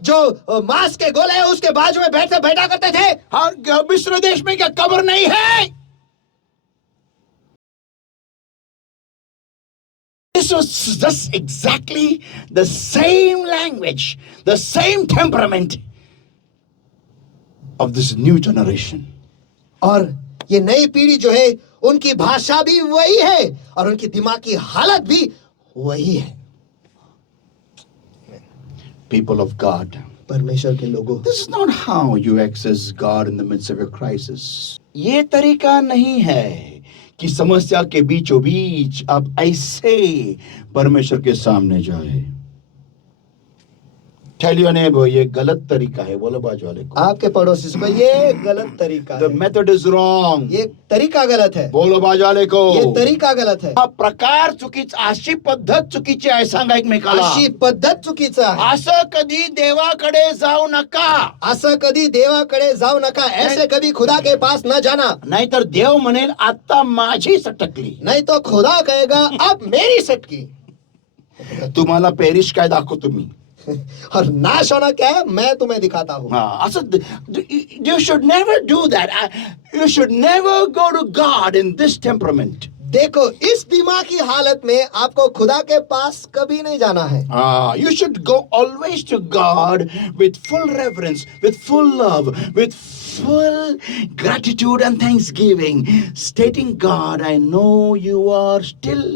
जो मांस के गोले हैं उसके बाजू में बैठा करते थे। और मिस्र देश में क्या कब्र नहीं है? This was just exactly the same language, the same temperament of this new generation. और ये नई पीढ़ी जो है उनकी भाषा भी वही है और उनकी दिमाग की हालत भी वही है। People of God, परमेश्वर के लोगों, this is not how you access God in the midst of your crisis. ये तरीका नहीं है कि समस्या के बीचों बीच आप ऐसे परमेश्वर के सामने जाए। Tell your neighbor, ये गलत तरीका है, बोलो बाजू वाले को। आपके पड़ोसी को ये गलत तरीका The है, method is wrong. ये तरीका गलत है, बोलो बाजू वाले को। ये तरीका गलत है, हा प्रकार चुकीचा, अशी पद्धत चुकीची आहे, सांगा एकमेकाला। अशी पद्धत चुकीचं आहे, असं कधी देवाकडे जाऊ नका, असं कधी देवाकडे जाऊ नका, ऐसे कभी खुदा के पास न जाना, नाहीतर देव म्हणेल आता माझी सटकली। नहीं तो खुदा कहेगा अब मेरी सटकी। तुम्हाला पेरिश काय दाखवतो मी। और नाश होना क्या है मैं तुम्हें दिखाता हूँ। हा, असं you should never do that. You should never go to God in this temperament. देखो इस दिमाग की हालत में आपको खुदा के पास कभी नहीं जाना है। You should go always to God with full reverence, with full love, with full gratitude and thanksgiving, stating, God, I know you are still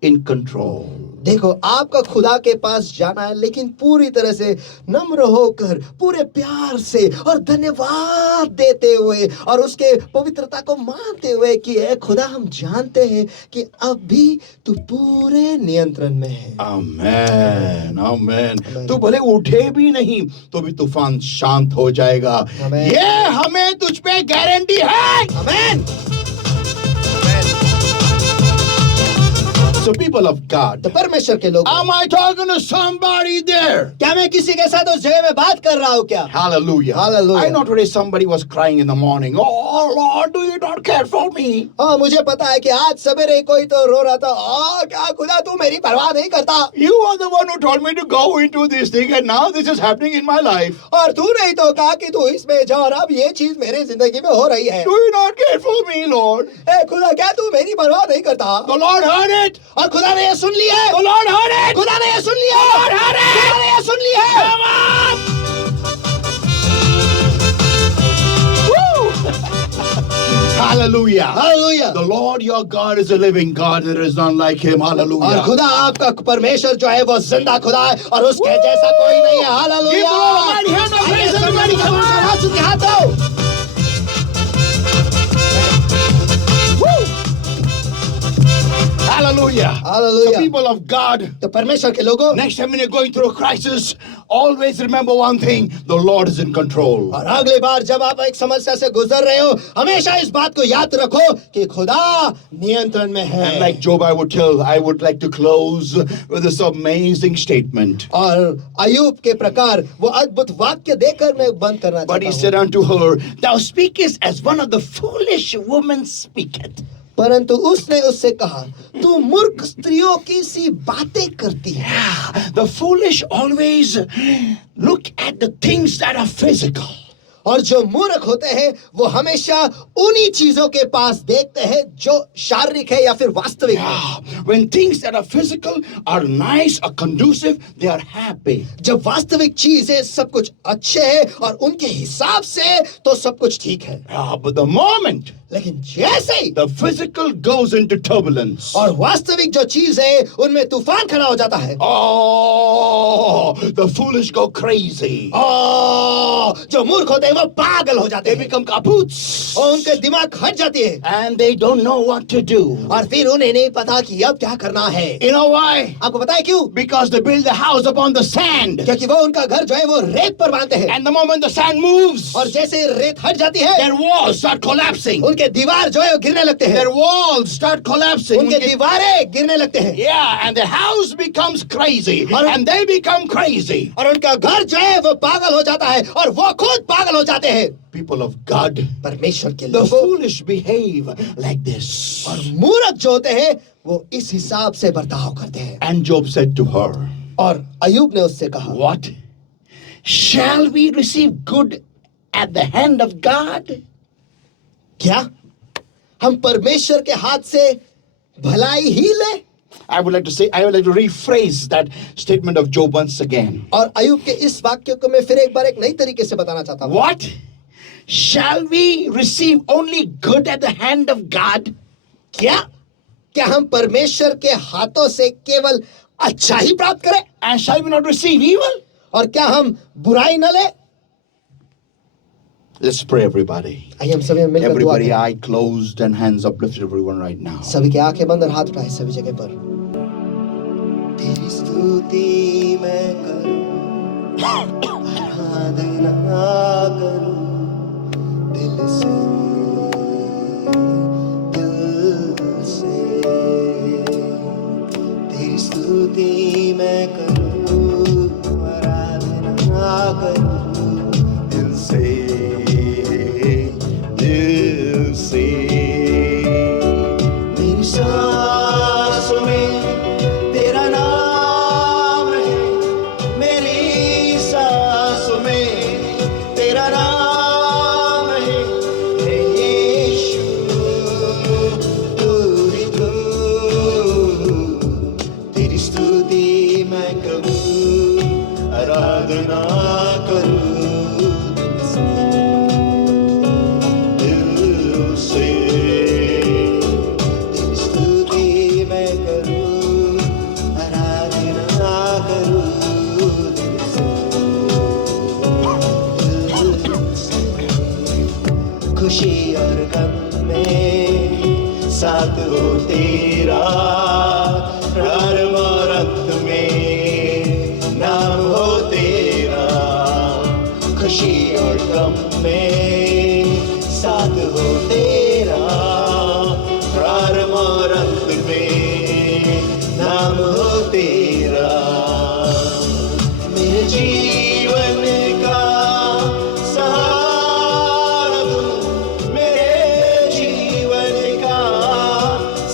in control. देखो आपका खुदा के पास जाना है, लेकिन पूरी तरह से नम्र होकर, पूरे प्यार से और धन्यवाद देते हुए और उसके पवित्रता को मानते हुए कि ए खुदा हम जानते हैं कि अब भी तू पूरे नियंत्रण में है। आमेन, आमेन। तू भले उठे भी नहीं तो भी तूफान शांत हो जाएगा। आमेन। ये हमें तुझ पे गारंटी है। आमेन। So people of God, तो परमेश्वर के लोग, am I talking to somebody there? क्या मैं किसी के साथ उस जगह में बात कर रहा हूँ क्या? Hallelujah. Hallelujah. I know today somebody was crying in the morning. Oh Lord, do you not care for me? हाँ मुझे पता है कि आज सवेरे कोई तो रो रहा था, क्या खुदा तू मेरी परवाह नहीं करता? You are the one who told me to go into this thing and now this is happening in my life. और तूने ही तो कहा कि तू इसमें जा और अब ये चीज मेरी जिंदगी में हो रही है। Do you not care for me, Lord? ए खुदा क्या तू मेरी परवाह नहीं करता? The Lord heard it. और खुदा ने ये सुन लिया है। The Lord heard it. खुदा ने ये सुन लिया है। The Lord heard it. खुदा ने ये सुन लिया है। Come on. Woo. Hallelujah. Hallelujah. The Lord your God is a living God. There is none like him. और Hallelujah. खुदा आपका परमेश्वर जो है वो जिंदा खुदा है और उसके जैसा कोई नहीं है। Hallelujah. Give the Lord a mighty hand of praise, everybody. Come on. हाथ के हाथ दो। Hallelujah. Hallelujah. The people of God, तो परमेश्वर के लोगों, next time when you're going through a crisis, always remember one thing: the Lord is in control. और अगली बार जब आप एक समस्या से गुजर रहे हो, हमेशा इस बात को याद रखो कि खुदा नियंत्रण में है। And like Job, I would like to close with this amazing statement. और अयूब के प्रकार वो अद्भुत वाक्य देकर मैं बंद करना But he चाहता said हूँ। unto her, Thou speakest as one of the foolish women speaketh. परंतु उसने उससे कहा, तू मूर्ख स्त्रियों की सी बातें करती है। The foolish always look at the things that are physical. और जो मूर्ख होते हैं वो हमेशा उन्हीं चीजों के पास देखते हैं जो शारीरिक है या फिर वास्तविक है। When things that are physical are nice or conducive, they are happy. जब वास्तविक चीजें सब कुछ अच्छे हैं और उनके हिसाब से तो सब कुछ ठीक है, But the moment लेकिन जैसे ही the physical goes into turbulence, और वास्तविक जो चीज है उनमें तूफान खड़ा हो जाता है, the foolish go crazy. जो मूर्ख होते हैं वो पागल हो जाते They हैं become kaputs. और उनके दिमाग हट जाती है And they don't know what to do. और फिर उन्हें नहीं पता कि अब क्या करना है। You know why? आपको पता है क्यों? Because they build the house upon the sand. क्योंकि वो उनका घर जो है वो रेत पर बांधते हैं And the moment the sand moves, और जैसे रेत हट जाती है their walls start collapsing. उनके दीवार जो है वो गिरने लगते हैं, Their walls start collapsing. उनके दीवारें गिरने लगते हैं Yeah, and the house becomes crazy. And they become crazy. और उनका घर जो है वो पागल हो जाता है और वो खुद पागल हो जाते हैं। People of God, परमेश्वर के the लोगों, foolish behave like this. और मूर्ख जो होते हैं वो इस हिसाब से बर्ताव करते हैं। And Job said to her, और अयूब ने उससे कहा, What? Shall we receive good at the hand of God? क्या हम परमेश्वर के हाथ से भलाई ही ले? I would like to rephrase that statement of Job once again. और अयूब के इस वाक्य को मैं फिर एक बार एक नई तरीके से बताना चाहता हूँ। What? Shall we receive only good at the hand of God? क्या हम परमेश्वर के हाथों से केवल अच्छा ही प्राप्त करें? And shall we not receive evil? और क्या हम बुराई न ले? Let's pray, everybody. आइए हम सभी मिलकर दुआ Everybody, करें। eye closed and hands uplifted, everyone, right now. सभी की आंखें बंद और हाथ उठाए सभी जगह पर। तेरी स्तुति मैं करूं, आराधना करूं दिल से, दिल से। तेरी स्तुति मैं करूं, आराधना करूं दिल से, दिल से। मेरी सांसों में तेरा नाम है, मेरी सांसों में तेरा नाम है, हे यीशु तू ही तू। तेरी स्तुति मैं करूं, आराधना करूं दिल से। तेरी स्तुति मैं करूं, आराधना करूं दिल से। खुशी और गम में साथ हो तेरा, प्रारंभ और अंत में नाम हो तेरा। खुशी और गम में साथ हो तेरा, प्रारंभ और अंत में नाम हो तेरा। मेरे जीवन का सहारा तू, मेरे जीवन का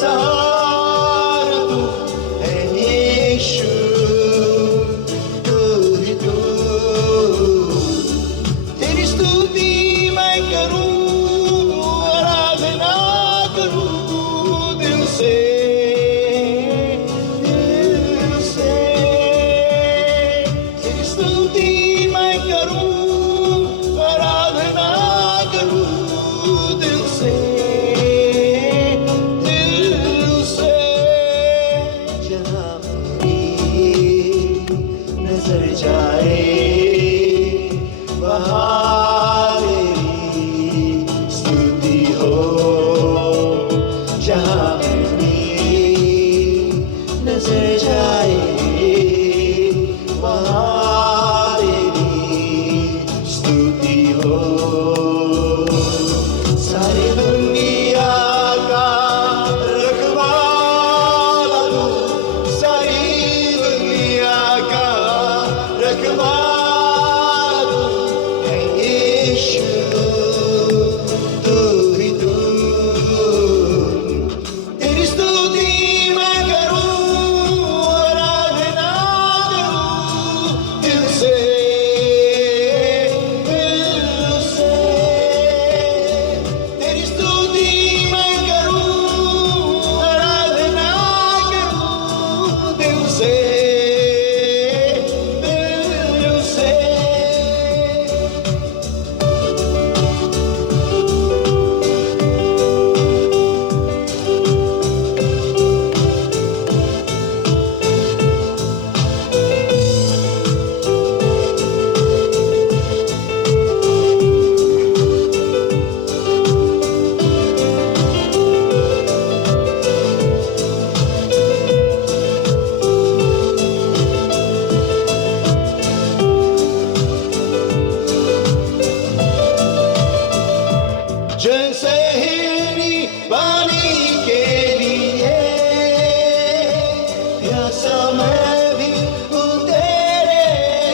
सहारा तू है यीशु तू ही तू। तेरी स्तुति मैं करूं, आराधना करूं दिल से, दिल से। तेरी स्तुति मैं करूं, आराधना करूं दिल से, दिल से। जहाँ मेरी नजर जाए वहाँ तेरी स्तुति हो। जहाँ मेरी नजर जाए वहाँ तेरी स्तुति हो। सारी दुनिया का रखवाला तू, सारी दुनिया का रखवाला तू है यीशु तू ही तू। तेरी स्तुति मैं करूं, आराधना करूं दिल से, दिल से। तेरी स्तुति मैं करूं, आराधना करूं दिल से, दिल से। जैसे हिरनी पानी के लिए प्यासा मैं भी हूँ तेरे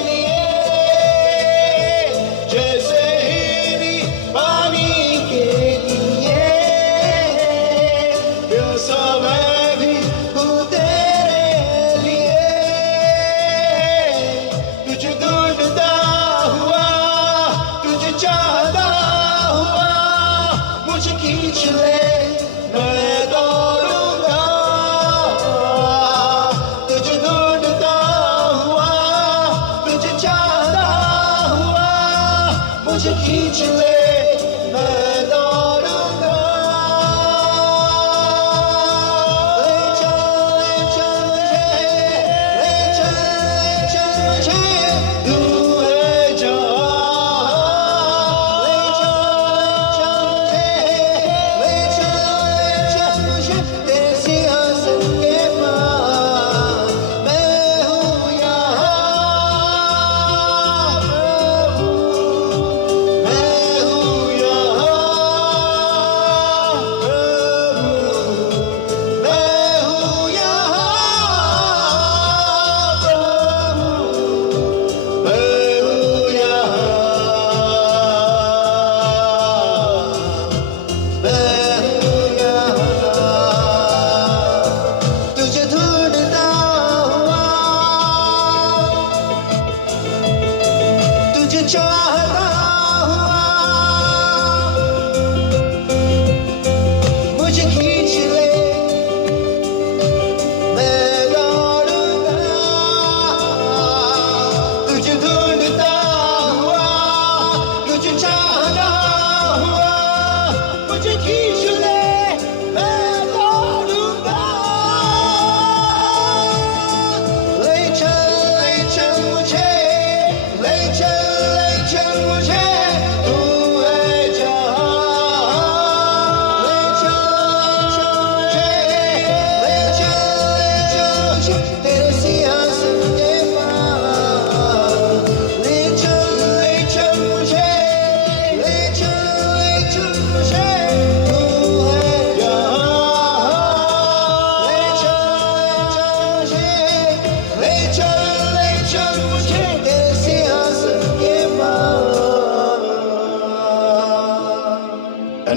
लिए। जैसे हिरनी पानी के लिए प्यासा मैं भी हूँ तेरे लिए। तुझे ढूंढता हुआ, तुझे चाहता हुआ, मुझे खींच ले मैं दौड़ूंगा। तुझे ढूंढता हुआ, तुझे चाहता हुआ, मुझे खींच ले मैं दौड़ूंगा। ले चल, ले चल मुझे, ले चल, ले चल मुझे, तू है जहाँ। ले चल,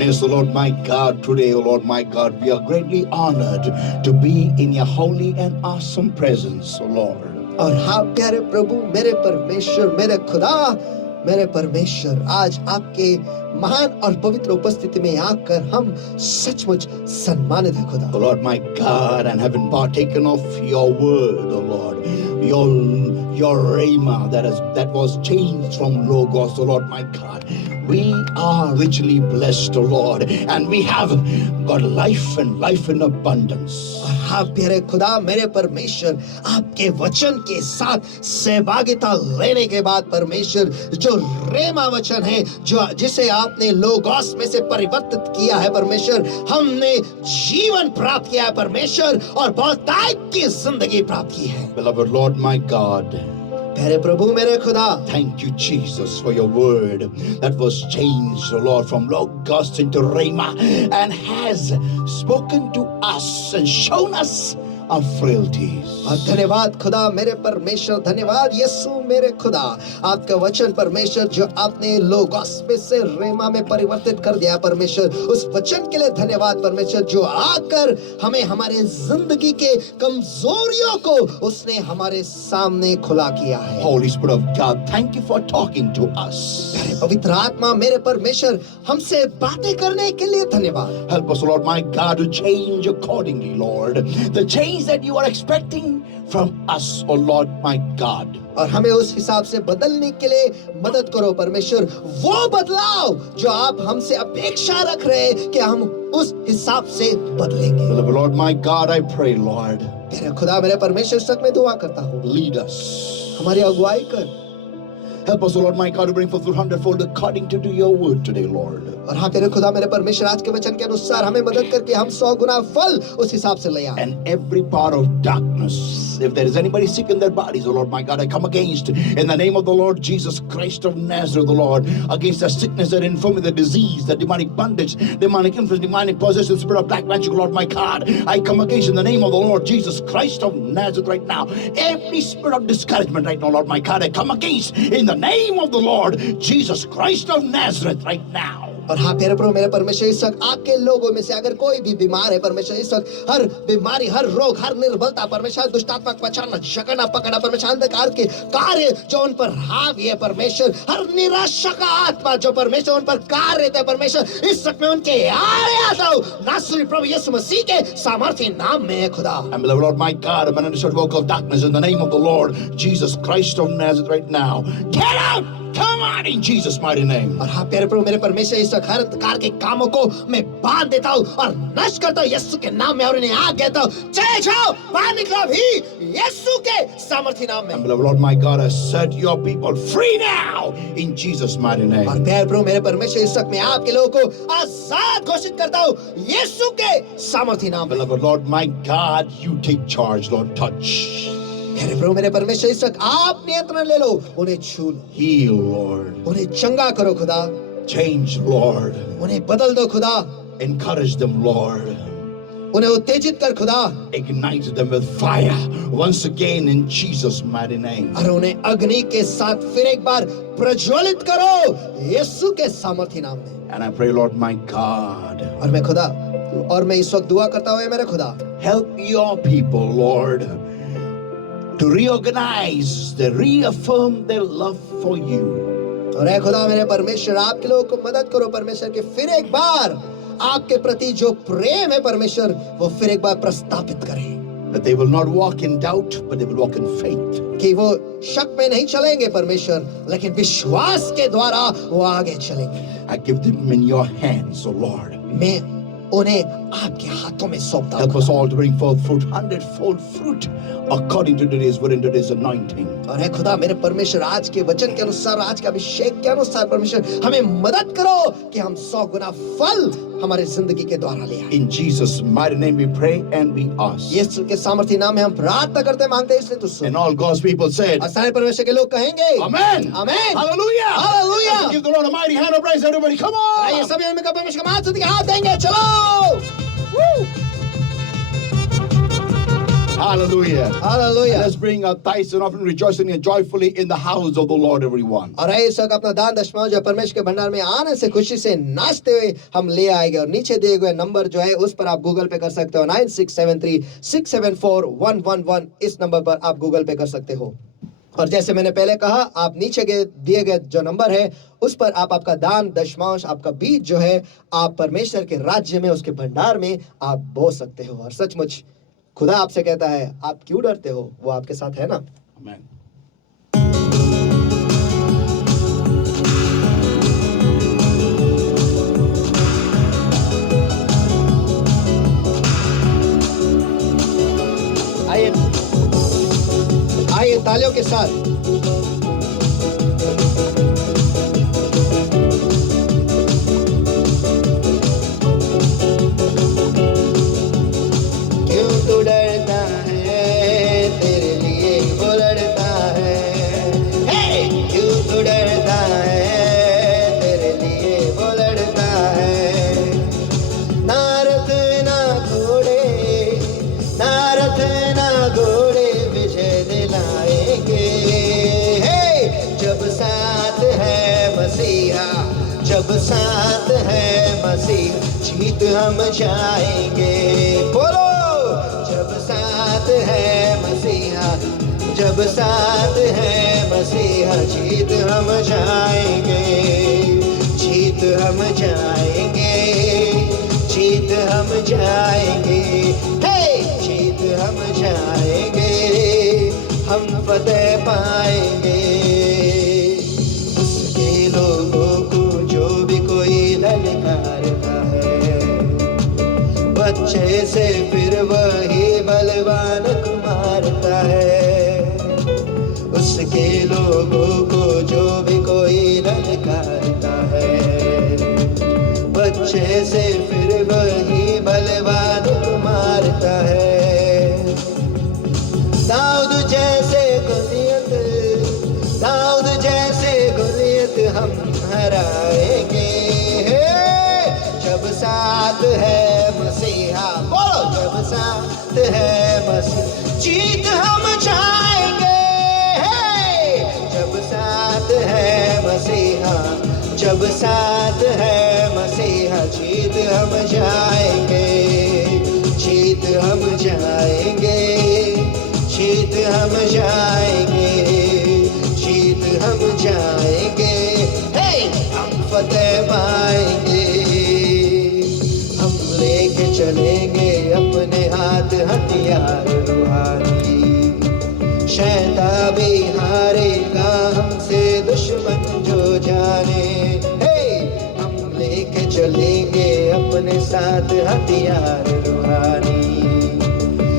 Yes, O Lord my God, today, O Lord my God, we are greatly honored to be in your holy and awesome presence, O Lord. और हाँ प्यारे प्रभु, मेरे परमेश्वर, मेरे खुदा, मेरे परमेश्वर, आज आपके महान और पवित्र उपस्थिति में आकर हम सचमुच सम्मानित हैं खुदा। O Lord my God, and having partaken of your word, O Lord, your rhema that was changed from logos, O Lord my God. We are richly blessed, O Lord, and we have got life and life in abundance. और हाँ प्यारे खुदा, मेरे परमेश्वर, आपके वचन के साथ सहभागिता लेने के बाद परमेश्वर, जो रेमा वचन है, जो जिसे आपने लोगोस में से परिवर्तित किया है परमेश्वर, हमने जीवन प्राप्त किया है परमेश्वर, और बहुतायत की जिंदगी प्राप्त की है। Beloved Lord my God, प्यारे प्रभु, मेरे खुदा, thank you, Jesus, for your word that was changed, O Lord, from Logos into Rhema, and has spoken to us and shown us our frailties. और धन्यवाद खुदा, मेरे परमेश्वर, धन्यवाद यीशु मेरे खुदा, आपका वचन परमेश्वर जो आपने लोगोस में से रेमा में परिवर्तित कर दिया परमेश्वर, उस वचन के लिए धन्यवाद परमेश्वर, जो आकर हमें हमारे जिंदगी के कमजोरियों को उसने हमारे सामने खुला किया है। Holy Spirit of God, thank you for talking to us. प्यारे पवित्र आत्मा, मेरे परमेश्वर, हमसे बातें करने के लिए धन्यवाद। Help us, Lord my God, to change accordingly, Lord. The change that you are expecting from us, O Lord my God. और हमें उस हिसाब से बदलने के लिए मदद करो परमेश्वर, वो बदलाव जो आप हमसे अपेक्षा रख रहे हैं कि हम उस हिसाब से बदलेंगे। Beloved Lord my God, I pray, Lord, तेरे खुदा, मेरे परमेश्वर, सच में दुआ करता हूँ, lead us. हमारी अगुवाई कर। Help us, O Lord my God, to bring forth 100-fold according to your word today, Lord. और हाँ तेरे खुदा, मेरे परमेश्वर, आज के वचन के अनुसार हमें मदद करके हम 100 गुना फल उस हिसाब से ले आए। And every part of darkness, if there is anybody sick in their bodies, O Lord my God, I come against, in the name of the Lord Jesus Christ of Nazareth, the Lord, against the sickness, that infirmity, the disease, the demonic bondage, demonic influence, demonic possession, spirit of black magic, Lord my God, I come against, in the name of the Lord Jesus Christ of Nazareth right now, every spirit of discouragement right now, Lord my God, I come against, in the name of the Lord Jesus Christ of Nazareth right now. और हाँ प्यारे प्रभु, मेरे परमेश्वर, इस वक्त आपके लोगों में से अगर कोई भी बीमार है परमेश्वर, इस वक्त हर बीमारी, हर रोग, हर निर्बलता परमेश्वर, दुष्टात्मक पछाड़ना, जकड़ना, पकड़ना परमेश्वर, अंधकार के कार्य जो उन पर हावी है परमेश्वर, हर निराशा का आत्मा जो परमेश्वर उन पर कार्य रहता है परमेश्वर, इस वक्त में उनके आरे आता हूँ नासरी प्रभु यीशु मसीह के सामर्थ्य नाम में है खुदा। And beloved Lord my God, I'm under the work of darkness in the name of the Lord Jesus Christ of Nazareth right now. Get out! Come out in Jesus' mighty name. और हाँ प्यारे प्रभु, मेरे परमेश्वर, इस हर अंधकार के कामों को मैं बांध देता हूँ और नष्ट करता हूँ यीशु के नाम में, और इन्हें आज्ञा देता हूँ, चले जाओ, बाहर निकलो भी यीशु के सामर्थ्य नाम में। And beloved Lord my God, I set your people free now in Jesus' mighty name. और प्यारे प्रभु, मेरे परमेश्वर, इस वक्त मैं आपके लोगों को आजाद घोषित करता हूँ यीशु के सामर्थ्य नाम में। Beloved Lord my God, you take charge, Lord, touch. प्यारे प्रभु, मेरे परमेश्वर, इस वक्त आप नियंत्रण ले लो, उन्हें छू लो, Heal, Lord. उन्हें चंगा करो खुदा, Change, Lord. उन्हें बदल दो खुदा, Encourage them, Lord. उन्हें उत्तेजित कर खुदा, Ignite them with fire once again in Jesus' mighty name. और उन्हें अग्नि के साथ फिर एक बार प्रज्वलित करो यीशु के सामर्थ्य नाम में। And I pray, Lord my God, और मैं खुदा, और मैं इस वक्त दुआ करता हूँ मेरे खुदा, help your people, Lord, to reorganize, to reaffirm their love for you. और ऐ खुदा मेरे परमेश्वर, आपके लोगों को मदद करो परमेश्वर, कि फिर एक बार आपके प्रति जो प्रेम है परमेश्वर, वो फिर एक बार प्रस्तापित करें। That they will not walk in doubt, but they will walk in faith. कि वो शक में नहीं चलेंगे परमेश्वर, लेकिन विश्वास के द्वारा वो आगे चलेंगे। I give them in your hands, O Lord. मैं उन्हें आपके हाथों में सौंपता Help us हूँ। all to bring forth fruit, 100-fold fruit, according to today's word and today's anointing. और है खुदा मेरे परमेश्वर, आज के वचन के अनुसार, आज के अभिषेक के अनुसार परमेश्वर, हमें मदद करो कि हम 100 गुना फल हमारे जिंदगी के द्वारा ले आए। In Jesus' mighty name we pray and we ask. यीशु के सामर्थ्य नाम में हम प्रार्थना करते मांगते हैं, इसलिए तू सुन। And all God's people said, और सारे परमेश्वर के लोग कहेंगे Amen. Amen, Hallelujah. Hallelujah. Let's give the Lord a mighty hand of praise, everybody. Come आइए on. सभी हमें परमेश्वर का महान स्तुति के हाथ देंगे, चलो। Woo! Hallelujah. Hallelujah. Let's bring our tithes and offering, rejoicing and joyfully in the house of the Lord, everyone. और आइए इस वक्त अपना दान दशमांश जो परमेश्वर के भंडार में आने से खुशी से नाचते हुए हम ले आएंगे। और नीचे दिए हुए नंबर जो है उस पर आप गूगल पे कर सकते हो 9673674111। इस नंबर पर आप गूगल पे कर सकते हो। और जैसे मैंने पहले कहा, आप नीचे दिए गए जो नंबर है उस पर आप आपका दान दशमांश, आपका बीज जो है आप परमेश्वर के राज्य में, उसके भंडार में आप बो सकते हो। और सचमुच खुदा आपसे कहता है, आप क्यों डरते हो, वो आपके साथ है ना। Amen. आइए आइए तालियों के साथ क्यों तू डरता है, तेरे लिए वो लड़ता है। हे! क्यों तू डरता है, तेरे लिए वो लड़ता है। ना रथ ना घोड़े, ना रथ ना घोड़े विजय दिलाएंगे। हे! जब साथ है मसीहा, जब साथ है मसीहा, जीत हम जाएंगे। बोलो, जब साथ है मसीहा, जब साथ है मसीहा, जीत हम जाएंगे, जीत हम जाएंगे, जीत हम जाएंगे। हे! जीत हम जाएंगे, हम फतेह पाएंगे। उसके लोगों को जो भी कोई ललकारता है, बच्चे से फिर वही बलवान को मारता है। उसके लोगों को जो भी कोई ललकारता है, बच्चे से फिर वही बलवान को मारता है। दाऊद जैसे गोलियत, दाऊद जैसे गोलियत हम हराएंगे। जब साथ है मसीहा, बोलो, जब साथ है मसीहा, जीत हम जाएंगे। जब साथ है मसीहा, जब साथ है मसीहा, जीत हम जाएंगे, जीत हम जाएंगे, जीत हम जाएंगे, जीत हम जाएंगे। हे! हम फतेह पाएंगे। हम लेके चलेंगे अपने हाथ हथियार रूहानी, शैतान भी हारेगा हमसे दुश्मन जो जाने। हे! हम लेके चलेंगे अपने साथ हथियार रूहानी,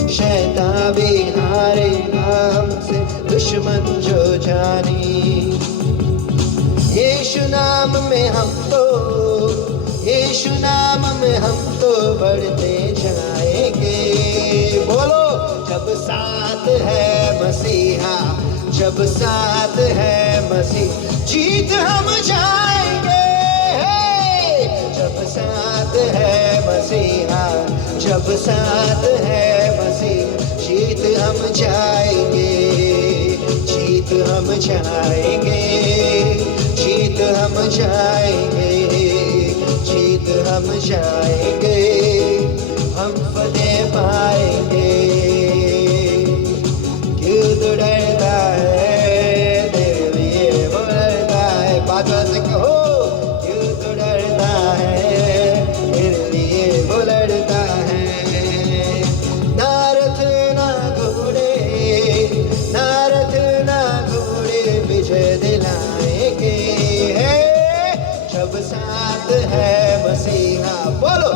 शैतान भी हारेगा हमसे दुश्मन जो जानी। यीशु नाम में हम तो, यीशु नाम में हम तो बढ़ते जाएंगे। बोलो, जब साथ है मसीहा, जब साथ है मसीह, जीत हम जाएंगे। जब साथ है मसीहा, जब साथ है मसीह, जीत हम जाएंगे, जीत हम जाएंगे, जीत हम जाएंगे, जीत हम जाएंगे, हम फतेह पाएंगे। क्यों तू डरता है, तेरे लिए वो लड़ता है। पांचवा से कहो, क्यों तू डरता है, तेरे लिए वो लड़ता है। ना रथ ना घोड़े, ना रथ ना घोड़े विजय दिलाएंगे। जब साथ है मसीहा, बोलो,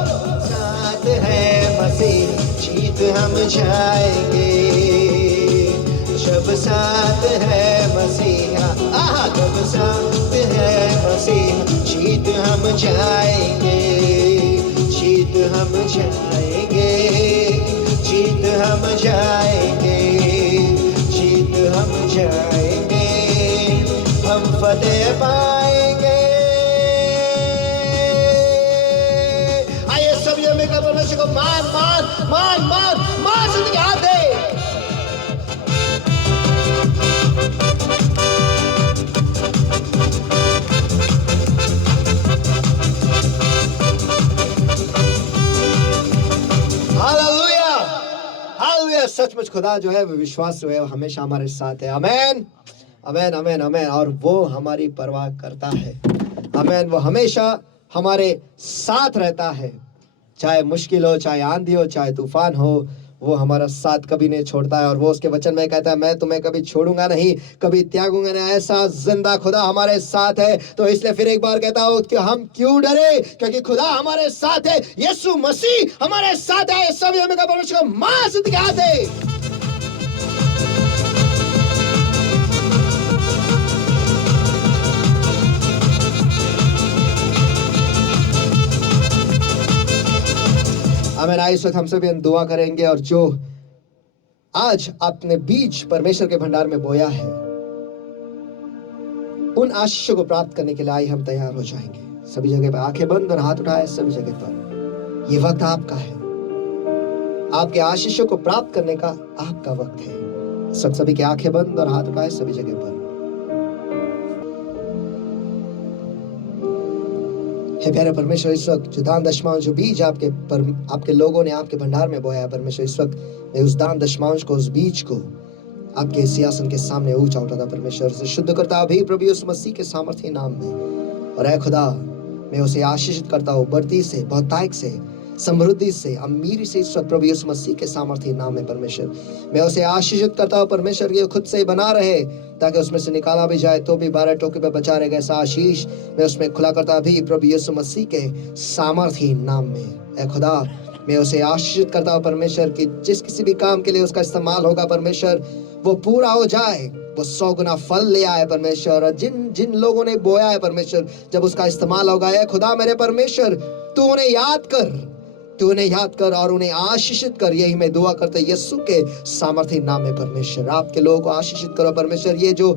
साथ है मसीह, जीत हम जाएंगे। जब साथ है मसीहा, आहा, जब साथ है मसीहा, जीत हम जाएंगे, जीत हम जाएंगे, जीत हम जाएंगे, जीत हम जाएंगे, हम फतेह पाएंगे। आइए सब ये मिलकर परमेश्वर को मान मान मान मान मान जिंदगी हाथ दे। सचमुच खुदा जो है, वो विश्वास जो है, वो हमेशा हमारे साथ है। आमेन, आमेन, आमेन, आमेन। और वो हमारी परवाह करता है। आमेन। वो हमेशा हमारे साथ रहता है, चाहे मुश्किल हो, चाहे आंधी हो, चाहे तूफान हो, वो हमारा साथ कभी नहीं छोड़ता है। और वो उसके वचन में कहता है, मैं तुम्हें कभी छोड़ूंगा नहीं, कभी त्यागूंगा नहीं। ऐसा जिंदा खुदा हमारे साथ है। तो इसलिए फिर एक बार कहता हूं कि हम क्यों डरे, क्योंकि खुदा हमारे साथ है, यीशु मसीह हमारे साथ है। सभी हमें का परमेश्वर महासिद्ध क्या दे। आमीन। इस वक्त हम सभी हम दुआ करेंगे, और जो आज आपने बीज परमेश्वर के भंडार में बोया है, उन आशीषों को प्राप्त करने के लिए आइए हम तैयार हो जाएंगे। सभी जगह पर आंखें बंद और हाथ उठाए, सभी जगह पर ये वक्त आपका है। आपके आशीषों को प्राप्त करने का आपका वक्त है। सब सभी की आंखें बंद और हाथ उठाए, सभी जगह पर। हे प्यारे परमेश्वर, इस वक्त जो दान दशमांश, जो बीज आपके लोगों ने आपके भंडार में बोया है परमेश्वर, इस वक्त मैं उस दान दशमांश को, उस बीज को आपके सिंहासन के सामने ऊंचा उठाता परमेश्वर से शुद्ध करता अभी प्रभु यीशु मसीह के सामर्थ्य नाम में। और ऐ खुदा, मैं उसे आशीषित करता हूँ बढ़ती से, बहुतायत से, समृद्धि से, अमीरी से, इस वक्त प्रभु यीशु मसीह के सामर्थ्य नाम में परमेश्वर मैं उसे आशीषित करता हूँ परमेश्वर, ये खुद से बना रहे, ताकि उसमें से निकाला भी जाए तो भी 12 टोकरी पे बचा रहेगा। ऐसा आशीष मैं उसमें खुला करता भी प्रभु यीशु मसीह के सामर्थ्य नाम में। ऐ खुदा, मैं उसे आशीषित करता हूँ परमेश्वर कि जिस किसी भी काम के लिए उसका इस्तेमाल होगा परमेश्वर, वो पूरा हो जाए, वो 100 गुना फल ले आए परमेश्वर। और जिन जिन लोगों ने बोया है परमेश्वर, जब उसका इस्तेमाल होगा, ऐ खुदा मेरे परमेश्वर, तू उन्हें याद कर और उन्हें आशीषित कर। यही मैं दुआ करता यीशु के सामर्थ्य नाम में परमेश्वर। आपके लोगों को आशीषित करो परमेश्वर। ये जो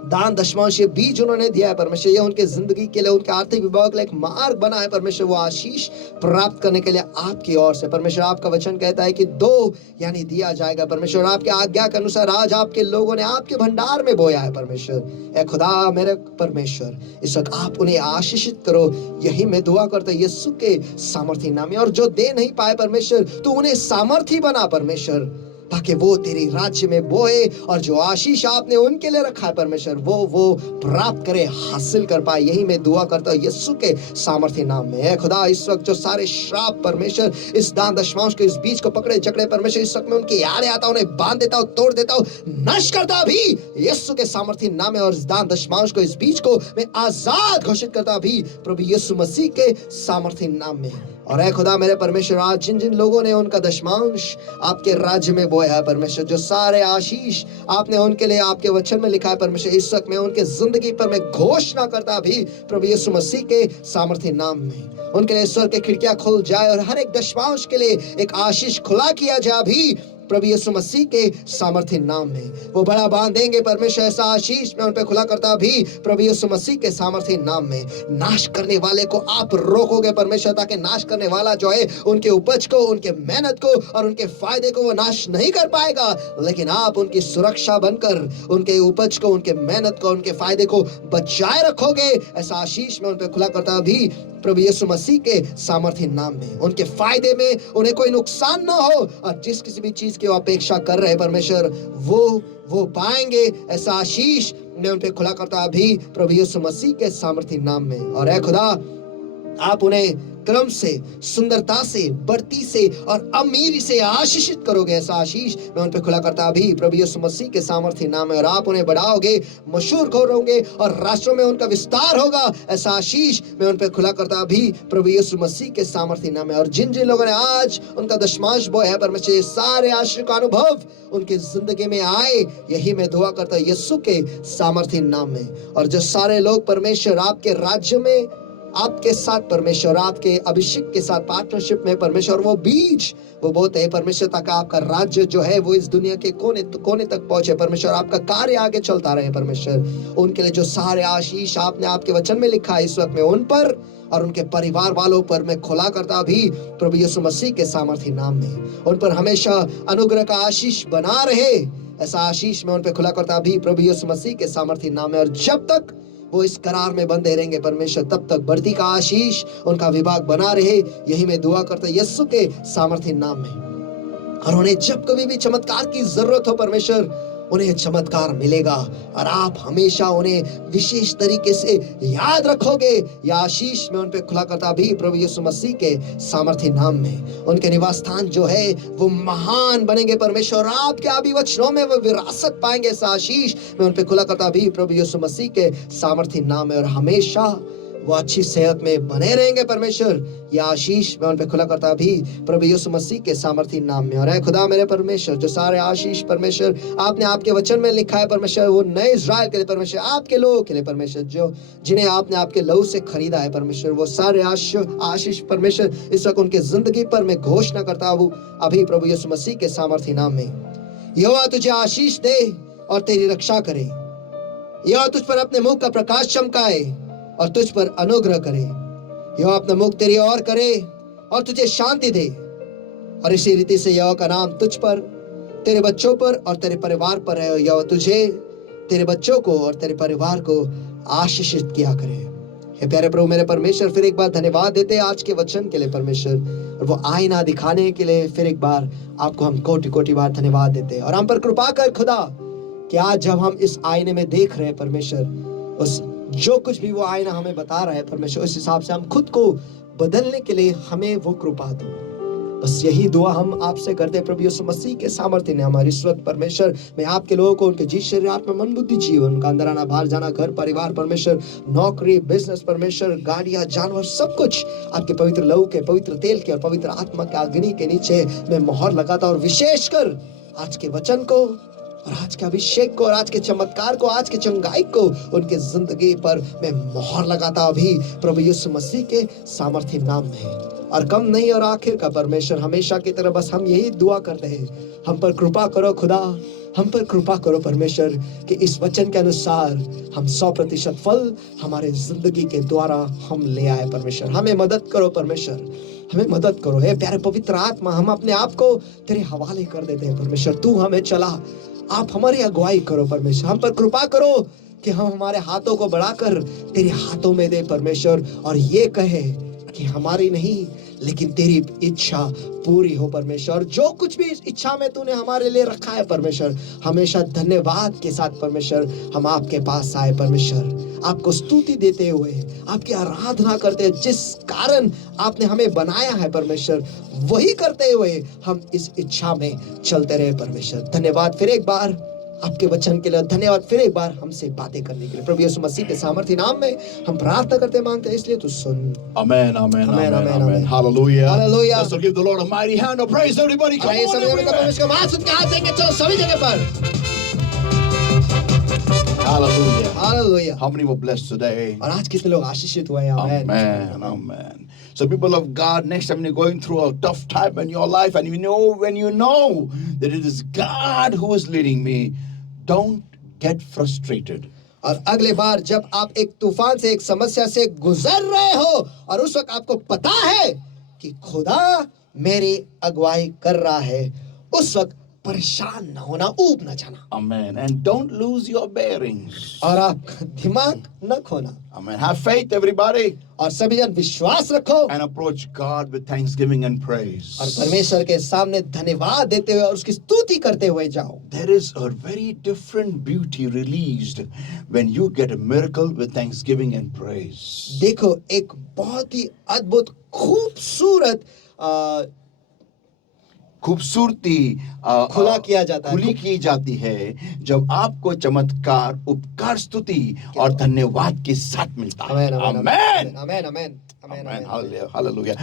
दान दशमांश, ये बीज उन्होंने दिया है परमेश्वर, ये उनके जिंदगी के लिए, उनके आर्थिक विभाग के लिए एक मार्ग बना है परमेश्वर, वो आशीष प्राप्त करने के लिए आपकी ओर से परमेश्वर। आपका वचन कहता है कि 2 यानी दिया जाएगा परमेश्वर। आपके आज्ञा के अनुसार आज आपके लोगों ने आपके भंडार में बोया है परमेश्वर। ऐ खुदा मेरे परमेश्वर, इस वक्त आप उन्हें आशीषित करो। यही मैं दुआ करता यीशु के सामर्थ्य नाम में। और जो दे नहीं पाए परमेश्वर, तो उन्हें सामर्थ्य बना परमेश्वर, ताकि वो तेरी राज्य में बोए, और जो आशीष आपने उनके लिए रखा है परमेश्वर, वो प्राप्त करे, हासिल कर पाए। यही मैं दुआ करता हूँ यीशु के सामर्थ्य नाम में। है खुदा, इस वक्त जो सारे श्राप परमेश्वर इस दान दशमांश के इस बीज को पकड़े जकड़े परमेश्वर, इस वक्त में उनकी यादें आता हूँ, उन्हें बांध देता हूँ, तोड़ देता हूँ, नष्ट करता भी यीशु के सामर्थ्य नाम में। और इस दान दशमांश को, इस बीज को मैं आजाद घोषित करता भी प्रभु यीशु मसीह के सामर्थ्य नाम में। और ऐ खुदा मेरे परमेश्वर, आज जिन जिन लोगों ने उनका दशमांश आपके राज्य में बोया है परमेश्वर, जो सारे आशीष आपने उनके लिए आपके वचन में लिखा है परमेश्वर, इस वक्त में उनके जिंदगी पर मैं घोषणा करता भी प्रभु यीशु मसीह के सामर्थ्य नाम में। उनके लिए स्वर्ग की खिड़कियां खुल जाए और हर एक दशमांश के लिए एक आशीष खुला किया जाए भी प्रभु यीशु मसीह के सामर्थ्य नाम में। वो बड़ा बांधेंगे परमेश्वर, ऐसा आशीष मैं उन पे खुला करता भी प्रभु यीशु मसीह के सामर्थ्य नाम में। नाश करने वाले को आप रोकोगे परमेश्वर, ताकि नाश करने वाला जो है उनके उपज को, उनके मेहनत को और उनके फायदे को वो नाश नहीं कर पाएगा, लेकिन आप उनकी सुरक्षा बनकर उनके उपज को, उनके मेहनत को, उनके फायदे को बचाए रखोगे। ऐसा आशीष मैं उन पे खुला करता भी प्रभु यीशु मसीह के सामर्थ्य नाम में। उनके फायदे में उन्हें कोई नुकसान ना हो, और जिस किसी भी चीज की अपेक्षा कर रहे परमेश्वर, वो पाएंगे। ऐसा आशीष मैं उन पे खुला करता भी प्रभु यीशु मसीह के सामर्थ्य नाम में। और ऐ खुदा, आप उन्हें क्रम से, सुंदरता से, बढ़ती से और अमीरी से आशीषित करोगे। ऐसा आशीष मैं उन पे खुला करता भी प्रभु यीशु मसीह के सामर्थ्य नाम में। और आप उन्हें बढ़ाओगे, मशहूर होंगे और राष्ट्रों में उनका विस्तार होगा। ऐसा आशीष मैं उन पे खुला करता भी प्रभु यीशु मसीह के सामर्थ्य नाम में। और जिन जिन लोगों ने आज उनका दशमांश बोया है परमेश्वर, ये सारे आशीष का अनुभव उनके जिंदगी में आए, यही मैं दुआ करता यीशु के सामर्थ्य नाम में। और जो सारे लोग परमेश्वर आपके राज्य में आपके साथ परमेश्वर, आपके अभिषेक के साथ पार्टनरशिप में परमेश्वर, वो बीज वो बोते हैं परमेश्वर, ताकि आपका राज्य जो है वो इस दुनिया के कोने तक पहुंचे परमेश्वर, आपका कार्य आगे चलता रहे परमेश्वर। उनके लिए जो सारे आशीष आपने आपके वचन में लिखा है, इस वक्त में उन पर और उनके परिवार वालों पर मैं खुला करता भी प्रभु यीशु मसीह के सामर्थ्य नाम में। उन पर हमेशा अनुग्रह का आशीष बना रहे, ऐसा आशीष मैं उन पर खुला करता भी प्रभु यीशु मसीह के सामर्थ्य नाम में। और जब तक वो इस करार में बंधे रहेंगे परमेश्वर, तब तक बढ़ती का आशीष उनका विभाग बना रहे, यही मैं दुआ करता यीशु के सामर्थ्य नाम में। और उन्हें जब कभी भी चमत्कार की जरूरत हो परमेश्वर, उन्हें चमत्कार मिलेगा और आप हमेशा उन्हें विशेष तरीके से याद रखोगे। यह आशीष में उन पे खुला करता भी प्रभु यीशु मसीह के सामर्थ्य नाम में। उनके निवास स्थान जो है वो महान बनेंगे परमेश्वर, आपके आदि वचनों में वो विरासत पाएंगे। इस आशीष में उन पे खुला करता भी प्रभु यीशु मसीह के सामर्थ्य नाम में, और हमेशा वो अच्छी सेहत में बने रहेंगे परमेश्वर। यह आशीष मैं उन पे खुला करता भी प्रभु यीशु मसीह के सामर्थ्य नाम में। और है खुदा मेरे परमेश्वर, जो सारे आशीष परमेश्वर आपने आपके वचन में लिखा है परमेश्वर, वो नए इज़राइल के लिए परमेश्वर, आपके लोगों के लिए परमेश्वर, जो जिन्हें आपने आपके लहू से खरीदा है परमेश्वर, वो सारे आशीष परमेश्वर इस वक्त उनके जिंदगी पर मैं घोषणा करता हूँ अभी प्रभु यीशु मसीह के सामर्थ्य नाम में। यहोवा तुझे आशीष दे और तेरी रक्षा करे। यहोवा तुझ पर अपने मुख का प्रकाश चमकाए और तुझ पर अनुग्रह करे। यहोवा अपना मुख तेरी ओर करे और तुझे शांति दे। और इसी रीति से यहोवा का नाम तुझ पर, तेरे बच्चों पर और तेरे परिवार पर है। यहोवा तुझे, तेरे बच्चों को और तेरे परिवार को आशीषित किया करे। हे प्यारे प्रभु मेरे परमेश्वर, फिर एक बार धन्यवाद देते हैं आज के वचन के लिए परमेश्वर, और वो आईना दिखाने के लिए फिर एक बार आपको हम कोटि कोटि बार धन्यवाद देते हैं। और हम पर कृपा कर खुदा कि आज जब हम इस आईने में देख रहे हैं परमेश्वर, उस जो कुछ भी वो आईना हमें बता रहा है परमेश्वर, उस हिसाब से हम खुद को बदलने के लिए हमें वो कृपा दो। बस यही दुआ हम आपसे करते हैं प्रभु यीशु मसीह के सामर्थ्य ने। हमारी इस वक्त परमेश्वर, मैं आपके लोगों को उनके जी शरीर आत्मा मन बुद्धि जीवन का अंदर आना बाहर जाना, घर परिवार परमेश्वर, नौकरी बिजनेस परमेश्वर, गाड़ियां जानवर, सब कुछ आपके पवित्र लहू के, पवित्र तेल के और पवित्र आत्मा के अग्नि के नीचे मैं मोहर लगाता। और विशेषकर आज के वचन को और आज के अभिषेक को और आज के चमत्कार को, आज के चंगाई को उनके जिंदगी पर मैं मोहर लगाता अभी प्रभु यीशु मसीह के सामर्थ्य नाम में। और कम नहीं और आखिर का परमेश्वर, हमेशा की तरह बस हम यही दुआ करते हैं, हम पर कृपा करो खुदा, हम पर कृपा करो परमेश्वर, कि इस वचन के अनुसार हम 100% फल हमारे जिंदगी के द्वारा हम ले आए परमेश्वर। हमें मदद करो परमेश्वर, हमें मदद करो। हे प्यारे पवित्र आत्मा, हम अपने आप को तेरे हवाले कर देते हैं परमेश्वर। तू हमें चला, आप हमारी अगुवाई करो परमेश्वर। हम पर कृपा करो कि हम हमारे हाथों को बढ़ाकर तेरे हाथों में दे परमेश्वर, और ये कहे कि हमारी नहीं लेकिन तेरी इच्छा पूरी हो परमेश्वर। जो कुछ भी इस इच्छा में तूने हमारे लिए रखा है परमेश्वर, हमेशा धन्यवाद के साथ परमेश्वर हम आपके पास आए परमेश्वर, आपको स्तुति देते हुए, आपकी आराधना करते, जिस कारण आपने हमें बनाया है परमेश्वर, वही करते हुए हम इस इच्छा में चलते रहे परमेश्वर। धन्यवाद फिर एक बार आपके वचन के लिए, धन्यवाद फिर एक बार हमसे बातें करने के लिए। प्रभु यीशु मसीह के सामर्थ्य नाम में हम प्रार्थना करते मांगते हैं, इसलिए तू सुन। Amen, amen, amen, amen. Hallelujah. Hallelujah. Let's give the Lord a mighty hand of praise, everybody. Come on, everywhere. परमेश्वर को आवाज सुन के हाथ देंगे, चलो सभी जगह पर। Hallelujah. Hallelujah. How many were blessed today? और आज कितने लोग आशीषित हुए हैं? आमेन। Amen, amen. So people of God, next time you're going through a tough time in your life, and when you know that it is God who is leading me, don't get frustrated. और अगले बार जब आप एक तूफान से, एक समस्या से गुजर रहे हो और उस वक्त आपको पता है कि खुदा मेरी अगुवाई कर रहा है, उस वक्त परेशान न होना, ऊब न जाना। Amen. And don't lose your bearings. और आप दिमाग न खोना। Amen. Have faith, everybody. और सभी जन विश्वास रखो And approach God with thanksgiving and praise. और परमेश्वर के सामने धन्यवाद देते हुए और उसकी स्तुति करते हुए जाओ। There is a very different beauty released when you get a miracle with thanksgiving and praise. देखो, एक बहुत ही अद्भुत खूबसूरत खूबसूरती खुला किया जाता है, खुली की जाती है जब आपको चमत्कार, उपकार, स्तुति और धन्यवाद के साथ मिलता है। आमेन, आमेन, आमेन, आमेन, आमेन, आमेन, आमेन, hallelujah.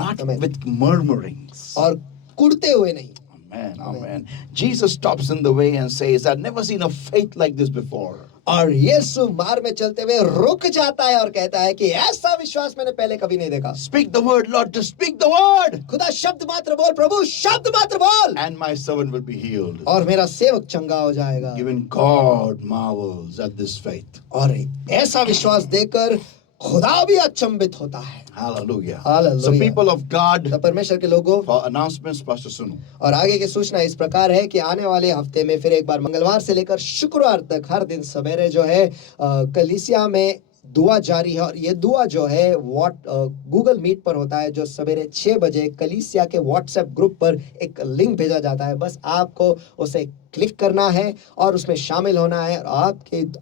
Not Amen. with murmurings. और कुड़ते हुए नहीं। Amen, amen. Jesus stops in the way and says, I've never seen a faith like this before. और यीशु मार्ग में चलते हुए रुक जाता है और कहता है कि ऐसा विश्वास मैंने पहले कभी नहीं देखा। Speak the word, Lord, just speak the word. खुदा शब्द मात्र बोल, प्रभु शब्द मात्र बोल, And my servant will be healed. और मेरा सेवक चंगा हो जाएगा। Even God marvels at this faith. और ऐसा विश्वास देकर खुदा भी अचंभित होता है। Hallelujah. Hallelujah. So people of God, तो परमेश्वर के लोगों, for announcements, Pastor Sunu. और आगे की सूचना इस प्रकार है कि आने वाले हफ्ते में फिर एक बार मंगलवार से लेकर शुक्रवार तक हर दिन सवेरे जो है कलीसिया में दुआ जारी है और ये दुआ जो है गूगल मीट पर होता है, जो सवेरे 6 बजे कलीसिया के व्हाट्सएप ग्रुप पर एक लिंक भेजा जाता है। बस आपको उसे क्लिक करना है और उसमें शामिल होना है और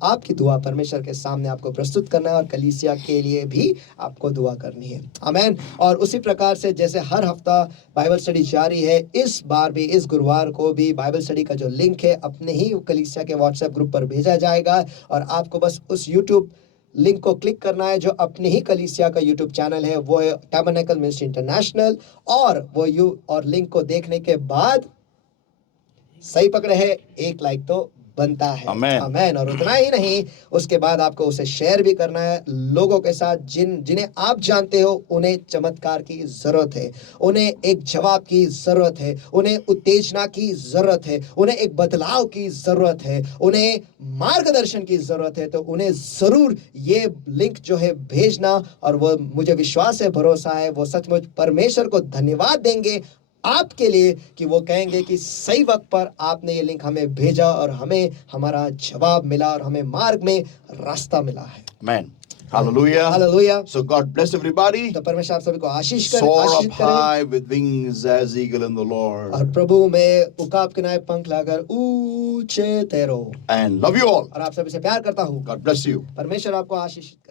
आपकी दुआ परमेश्वर के सामने आपको प्रस्तुत करना है और कलीसिया के लिए भी आपको दुआ करनी है। आमीन। और उसी प्रकार से जैसे हर हफ्ता बाइबल स्टडी जारी है, इस बार भी इस गुरुवार को भी बाइबल स्टडी का जो लिंक है अपने ही कलीसिया के व्हाट्सएप ग्रुप पर भेजा जाएगा और आपको बस उस यूट्यूब लिंक को क्लिक करना है जो अपने ही कलीसिया का यूट्यूब चैनल है, वो है टैबरनेकल मिनिस्ट्री इंटरनेशनल। और लिंक को देखने के बाद सही पकड़े है, एक लाइक तो बनता है। आमेन। आमेन। और उतना ही नहीं, उसके बाद आपको उसे शेयर भी करना है लोगों के साथ जिन्हें आप जानते हो उन्हें चमत्कार की जरूरत है, उन्हें एक जवाब की जरूरत है, उन्हें उत्तेजना की जरूरत है, उन्हें एक बदलाव की जरूरत है, उन्हें मार्गदर्शन की जरूरत है। तो उन्हें जरूर ये लिंक जो है भेजना और वो मुझे विश्वास है, भरोसा है, वो सचमुच परमेश्वर को धन्यवाद देंगे आपके लिए कि वो कहेंगे कि सही वक्त पर आपने ये लिंक हमें भेजा और हमें हमारा जवाब मिला और हमें मार्ग में रास्ता मिला है। Amen. Hallelujah. Hallelujah. So God bless everybody. तो परमेश्वर आप सभी को आशीष करे, Soar up आशीषित करे high with wings as eagle in the और Lord. प्रभु में उकाब के नाय पंख लाकर ऊंचे तैरो। And love you all. और आप सभी से प्यार करता हूँ। God bless you. परमेश्वर आपको आशीषित करे।